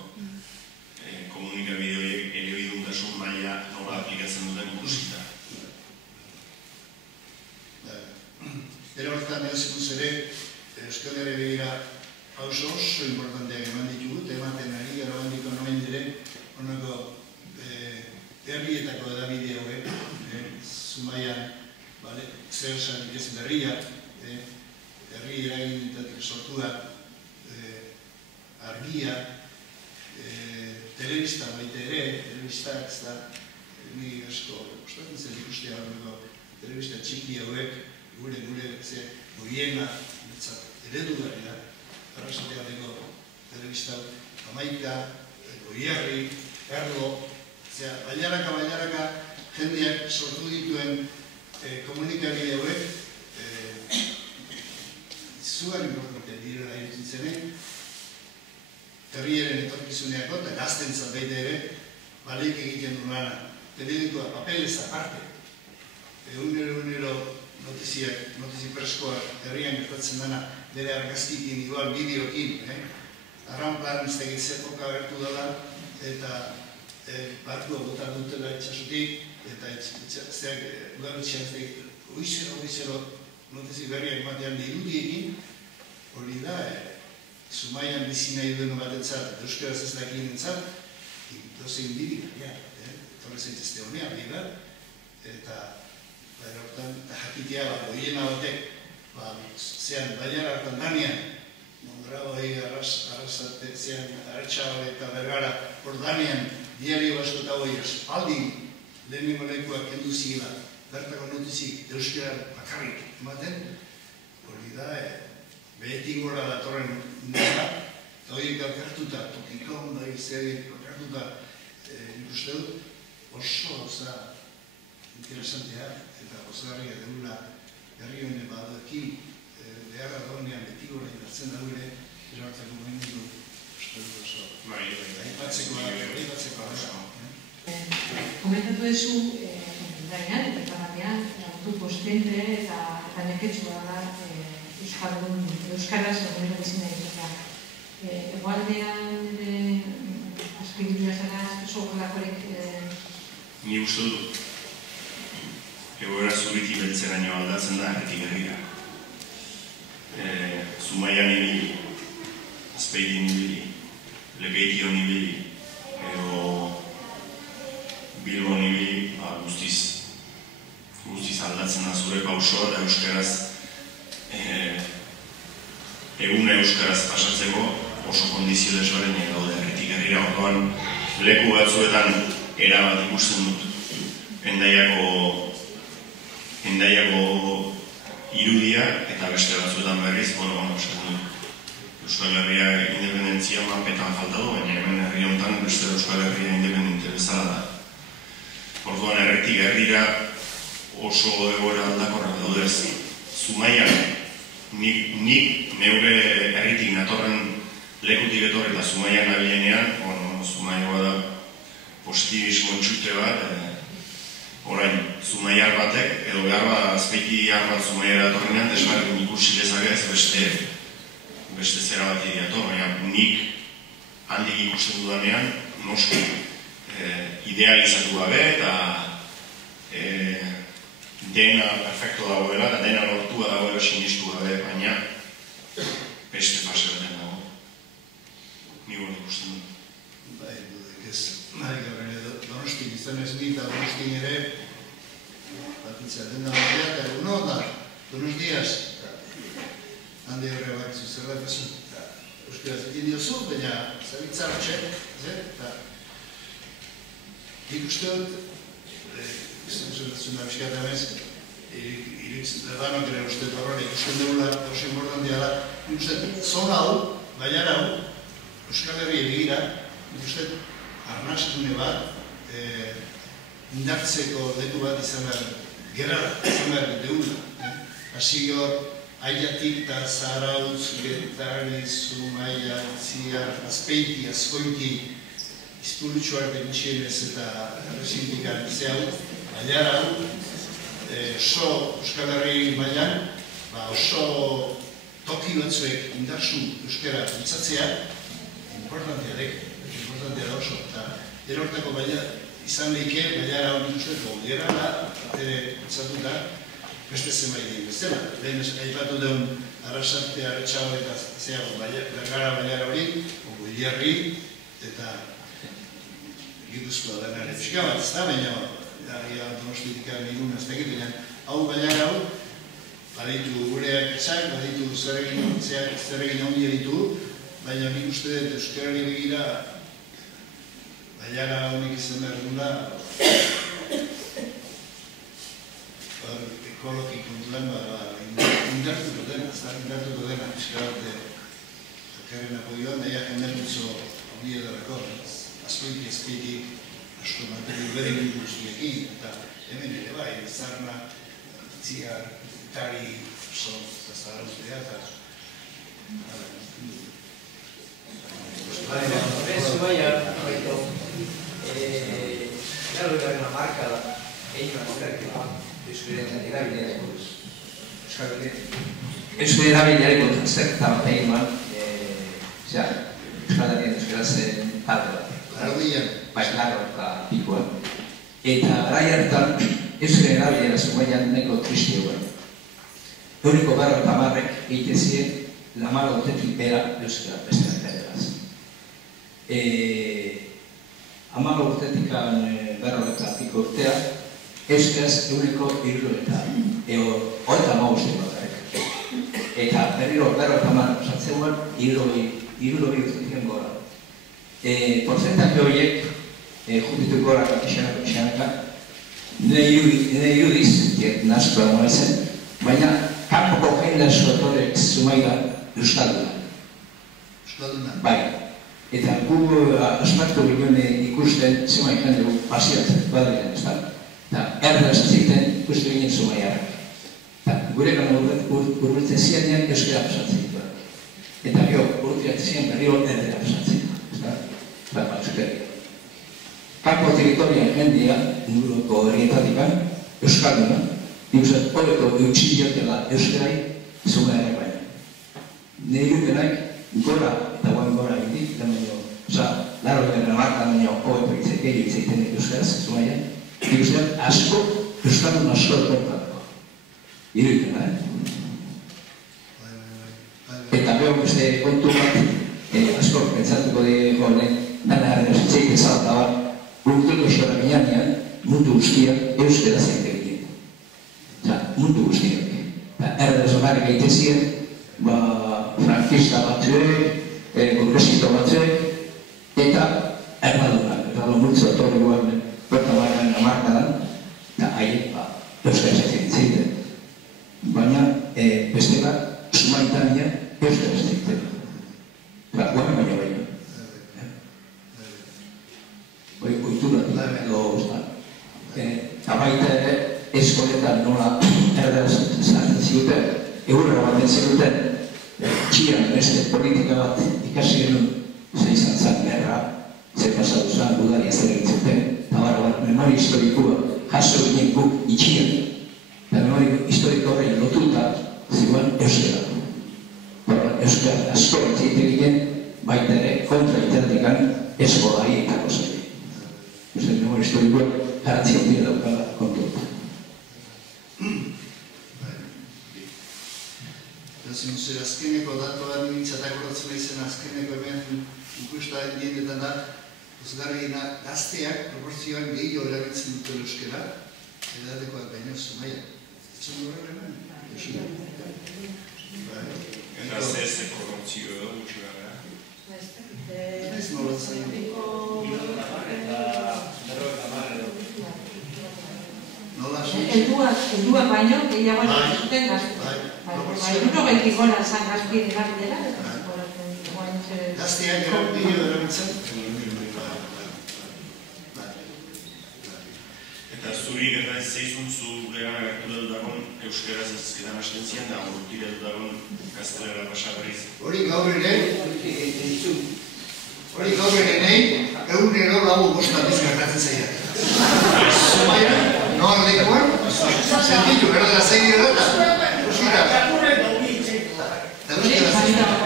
Komunikabide horiek elebiduntasun maila nola aplikatzen duten ikusita. Era horretan egin ere, euskal ere begira oso importanteak eman ditugu, ematen ari gara bandiko nomen dire, honako herrietako edabide hauek, Zumaian, zer esan ez berria, herri eragindetatik sortua, argia, telebista baita ere, telebistak, ez da, ni asko, gustatzen zen ikustea horreko telebista txiki hauek, gure goiena, eredu gari da, arrasateateko telebista Amaika, Goierri, Erlo, bailaraka jendeak sortu dituen komunikabide hauek izugarri importantea direla iruditzen herriaren etorkizuneako eta gaztentzat baita ere baleik egiten du lana. Periodikoa papelez aparte, egunero notizi preskoa herrian gertatzen dena bere argazkikin, igual bideokin, arranplan ez tegit zepoka gertu dela eta barkua botar dutela itxasutik eta ugarritxean ez tegit oizero notizi berriak batean dirudiekin hori da, Zumaian bizi nahi duen batetzat, euskaraz ez dakien entzat, dozein dirika, torre zaitezte honean, eta horretan jakitea goiena batek, zean baiara hartan danean, Mondrago egin arrasate, zean Arratxabal eta Bergara, hor danean, diario basko eta hoi espaldin lehenengo lekuak kendu zigela, bertako notizik euskara bakarrik ematen, hori da, behetik gora datorren nera, eta horiek alkartuta, tokikon da izan alkartuta ikuste dut, oso gauza interesantea eta gozgarria deula herri honen badoekin beharra daunean beti gora indartzen da gure erabatzeko momentu uste dut oso aipatzeko komentatu duzu gainean eta paramean autopostentre eta neketsua da euskaraz egunero bizina egitea. Egualdean azpiritua zara oso golakorek... Ni uste dut, egoera zuriti beltzeraino aldatzen da erretik herrira. Zumaian ibili, Azpeidin ibili, Lekeition ibili, edo Bilbon ibili, guztiz aldatzen da zure pausoa eta euskaraz eguna euskaraz pasatzeko oso kondizio desberdinen daude erretik herrira. Orduan leku batzuetan erabat ikusten dut Hendaiako irudia, eta beste batzuetan berriz, Euskal Herria independentzia mapetan falta du, baina hemen herri honetan beste Euskal Herria independente bezala da. Orduan herritik herrira oso egoera aldakorra daudez. Zumaian, nik neure herritik natorren lekutik etorri eta Zumaian nabilenean, Zumaioa da positibismo txute bat, orain Zumaiar batek, edo behar bat azpeiti bat Zumaiara etorrenean, desmarrekin ikusi dezakez beste zera bat egiatu, baina nik handik ikusten dudanean, noski idealizatu gabe eta dena perfecto dagoela eta dena lortua dagoela sinistu gabe, baina beste fase batean dago. Ni hori ikusten dut. Bai, dudek ez. Donostin izan ez dit, Donostin ere, batitza dena batea, eta eguno da, Donostiaz, handi horre bat zuzera dezu, eta euskaraz egin diozu, baina zabitzar txek, eta ikuste dut, zuna bizkat emez, danok ere uste dut horren ikusten dugula, hausen bortan diala, ikuste dut, zona hau, baiara hau, Euskal Herri egira, ikuste dut, arnastune bat, indartzeko leku bat izan behar, gerara izan behar dugula. Hasi hor, aiatik eta Zarautz, Getari, Zumaia, Ziar, Azpeiti, Azkoiti, izpulutxoak bentsienez eta resintik artzea hau, baiara hau, oso Euskal Herri mailan, oso toki batzuek indartsu euskara bultzatzea, importantea da oso, eta erortako baina izan lehike, baiara hau dituzeko, gerala, ere bultzatuta, beste zenbait egin bezala. Lehen aipatu duen Arrasarte, Arretxago eta zeago Bergara baiara hori, Goierri, eta Gipuzkoa denare pixka bat, ez da, baina Donostitik irun ez dakit, baina hau baiara hau, baditu gureak etxak, baditu zeregin handia ditu, baina nik uste dut euskarari begira baiara honek izan behar dula ekologi kontuan indartuko dena, pixka bat elkarren apoioan, daia jendea gutzo handia darako, azpeiti asko material berdin guztiekin, eta hemen ere bai, Zarna, Ziar, Tari, eta Zarauztea, eta Zumaia, claro que hay una marca, hay una mujer que va Euskal Erabilearen kontrazer eta behiman, Euskal Herrian euskarazen alde bat. Larro eta pikoa. Eta garai hartan, Euskal Erabilera Zumaian neko triste guen. Euriko barro eta marrek egiten ziren, lamala urtetik bera Euskara beste erderaz. Amala urtetik berro eta piko urtea, Euskaraz euriko irlo eta oita mauzten bakarek. Eta berriro berro eta marrek osatzeuan, irlo urtetik gora. Porzentak horiek, juntitu gora xanaka, nire irudiz, nazkoa noa zen, baina kanpoko jende eskotorek Zumaira euskalduna. Euskalduna? Bai. Eta gu aspektu ginen ikusten Zumaian dugu pasiatzen, badaren ez da. Eta erdaz ziten ikustu ginen Zumaiarrak. Eta gure gana urbiltzen zianean euskara pasatzen ditu. Eta gero urbiltzen zian berriro erdera pasatzen ditu. Eta batzukari. Kanpo territorian jendea, inguruko herrietatikan, euskalduna, ikusten horreko eutxiliotela euskarai Zumaiarrak baina. Nire dutenak, gora eta guain gora egitik, laro garen marka baina hobeto egiten euskaraz, Zumaian, ikusten asko, euskaldun asko etortako. Iruitena, Eta beho beste kontu bat, asko pentsatuko dugu honen, dana errezitzeit ezalta bat, urtuko xora ginean, mundu guztiak euskaraz egiten. Mundu guztiak. Errezonak egiten ziren, frankista batzuek, kongresista batzuek, eta erradunak, eta multzo etorri guan, berta barren amarkadan, eta haien euskaraz egiten ziten. Baina, euskaraz egiten. Eta guain baina baina. Hori kultura edo eta baita ere eskoletan nola erderaz zaten zioten, eurrera baten zioten, txian beste politika bat ikasi genuen, ze izan zan gerra, ze pasatu zan gudaria zer egitzuten, eta bara memoria historikoa jaso ginen guk itxian, eta memoria historiko horrein lotuta ziguan euskara. Euskara asko egiten ginen, baita ere kontra iterdikan eskolari eta kosari. Memoria historikoa garantzi handia daukala kontuta. Zure azkeneko datuan mintzatak horretzen izan azkeneko hemen ikustaren dienetan da uzgarriena gazteak proporzioan gehiago erabiltzen duten euskera edatekoak baino Zumaia. Zuen horren hemen? Gazte ez proporzio edo gutxi gara? Ez nola zen. Nola zen? Elduak baino gehiago erabiltzen gazteak. Baina, beti gora zan gazpien erabilera. Gazteak gehiago erabiltzen? Eta zuri gerta ez zeizun zu legan agertu dudakon euskeraz ezketan hasten zian da urtire dudakon gaztelera pasabriz. Hori gaur ere nahi, egunero lagu bosta bizkartatzen zaiak. Zumaia, noak lekuan, sentitu, berdera zein dira eta euskera.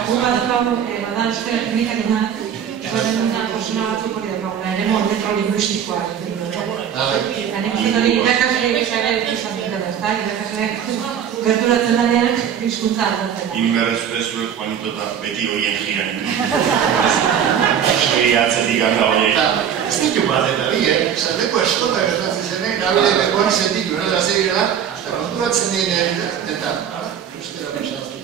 Uga dakau, bada euskera teknikak ena, zuen una persona batzuk hori dakauna, ere monetro lingüistikoa. Eta nik uste hori irakasle izare izan dutela, ez da? Irakasle gerturatzen danean hizkuntza aldatzen. Inberrezure zuek Juanito eta beti horien jiran. Eskeri atzetik ganda horiek. Ez ditu bat eta bie, zaldeko eskola gertatzen zenek, nabide lekuan sentitu, berdera zeirela, eta konturatzen dien eta euskera pasatu.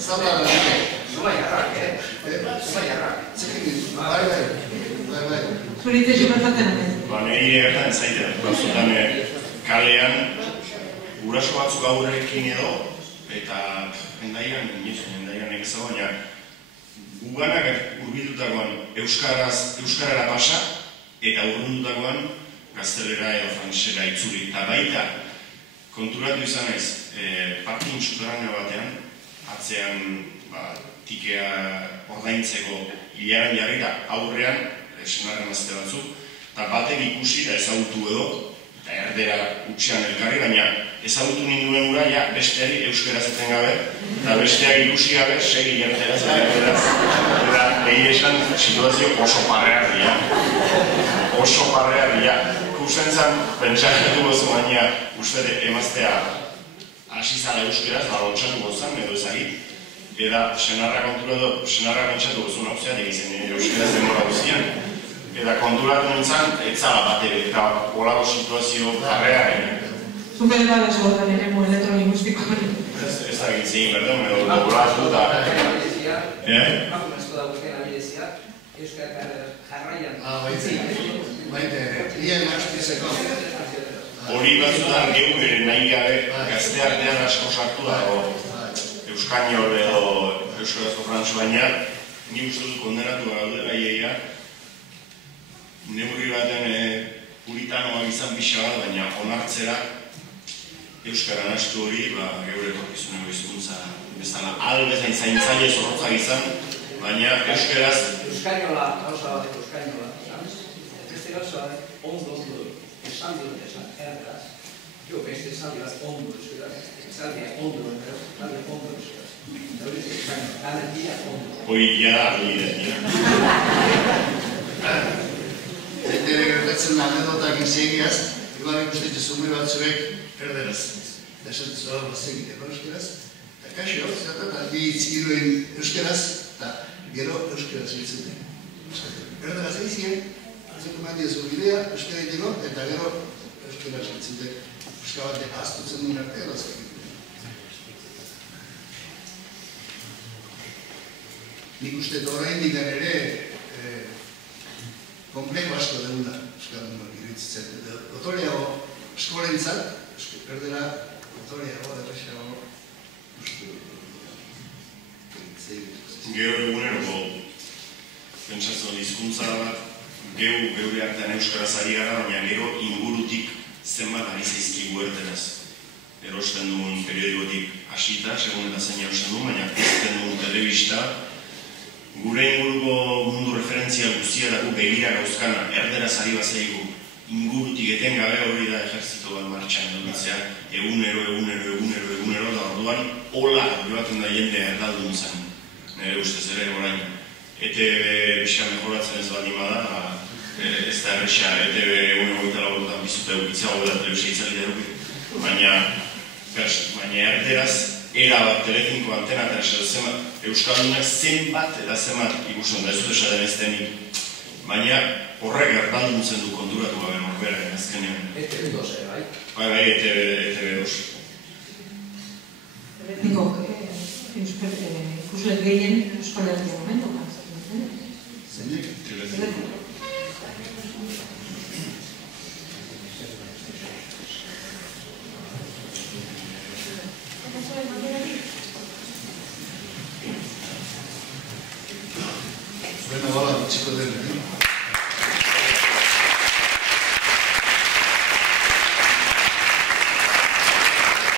Zalda da dute. Zuma jarrak, Zuma jarrak. Zekin ditu, bai. Zuritze jubertatzen hemen. Nire gertan zaiten, batzutan kalean guraso batzuk aurrekin edo, eta endaian egizago, baina guganak urbildutakoan euskarara pasa, eta urrundutakoan gaztelera edo frantzera itzuli. Eta baita, konturatu izan ez, parkin txutarana batean, atzean tikea ordaintzeko hilaren jarri da aurrean, senarren azte batzuk, eta batek ikusi da ezagutu edo, eta erdera utxean elkarri, baina ezagutu ninduen gura, ja, besteari euskaraz eten gabe, eta besteak ikusi gabe, segi jarteraz, eta egi esan situazio oso parrearria. Oso parrearria. Kusten zan, pentsakatu gozu baina, uste emaztea hasi zara euskaraz, balontsatu gozan, edo ezagit, eta senarra kontura edo, senarra pentsatu gozun hau zeatek izan euskaraz demora guzian, eta konturatu nintzen, etzala bat ere, eta olako situazio parrearen. Zuke dut bat ez gortan ere mu elektroningustiko hori. Ez da gintzin, berdun, edo laboratu eta... Bakunazko dagoen abidezia, euskara jarraian. Baite, ian aspizeko. Hori batzutan geu ere nahi gabe, gazte artean asko sartu dago euskainol edo euskarazko frantzu baina, ni uste dut kondenatu gaudela iaia, neurri baten puritanoak izan pixa bat, baina onartzera euskaran astu hori, geure etorkizuneko hizkuntza bezala albezain zaintzaile zorrotzak izan, baina euskaraz... Euskainola, gauza bat, euskainola, beste gauza bat, ondo esan dut esan, erderaz, jo, beste esaldi bat ondo euskaraz, esaldia ondo euskaraz, esaldia ondo euskaraz, eta hori euskainola, gana dira ondo. Hoi jara argi Ere gertatzen anedotak insegiaz, igual ikustetu zume batzuek erderaz. Eta esatzen zua bat egiteko euskaraz. Eta kaxo, eta bi itziruen euskaraz, eta gero euskaraz biltzuten. Erderaz egizien, zuko mandi ez bidea, euskara egiteko, eta gero euskaraz biltzuten. Euskara bat astutzen duen arte, eraz egiteko. Nik uste orain digan ere, komplejo asko deguna, euskaldun iritzitzen. Otoreago, eskolentzat, erdera, otoreago, derrexago, Gero eguneroko pentsazio hizkuntza bat, geure artean euskaraz ari gara, baina gero ingurutik zenbat ari zaizkigu erderaz. Erosten dugun periodikotik hasita, segun eta zein erosten dugun, baina pizten dugun telebista, gure inguruko mundu referentzia guztietako begira gauzkana, erderaz ari bazaigu, ingurutik etengabe hori da ejerzito bat martxan edukitzea, egunero, da orduan, hola joaten da jendea erdaldun zen, nire ustez ere orain. ETB bisa mejoratzen ez bat imada, ez da erresa, ETB egun egoita lagurutan bizute eukitzea, hori da telebisa itzalita edukitzea. Baina erderaz, erabat telefinko antena eta zenbat, Euskaldunak zenbat eta zenbat ikusten da, ez dut esaten ez denik. Baina horrek erdaldun zen du konturatu gabe norbera, azkenean. ETB 2, bai? Bai, ETB 2. Nikok, ikuslet gehien Euskal Herria momentu. Zeinek? Bueno, hola, chico de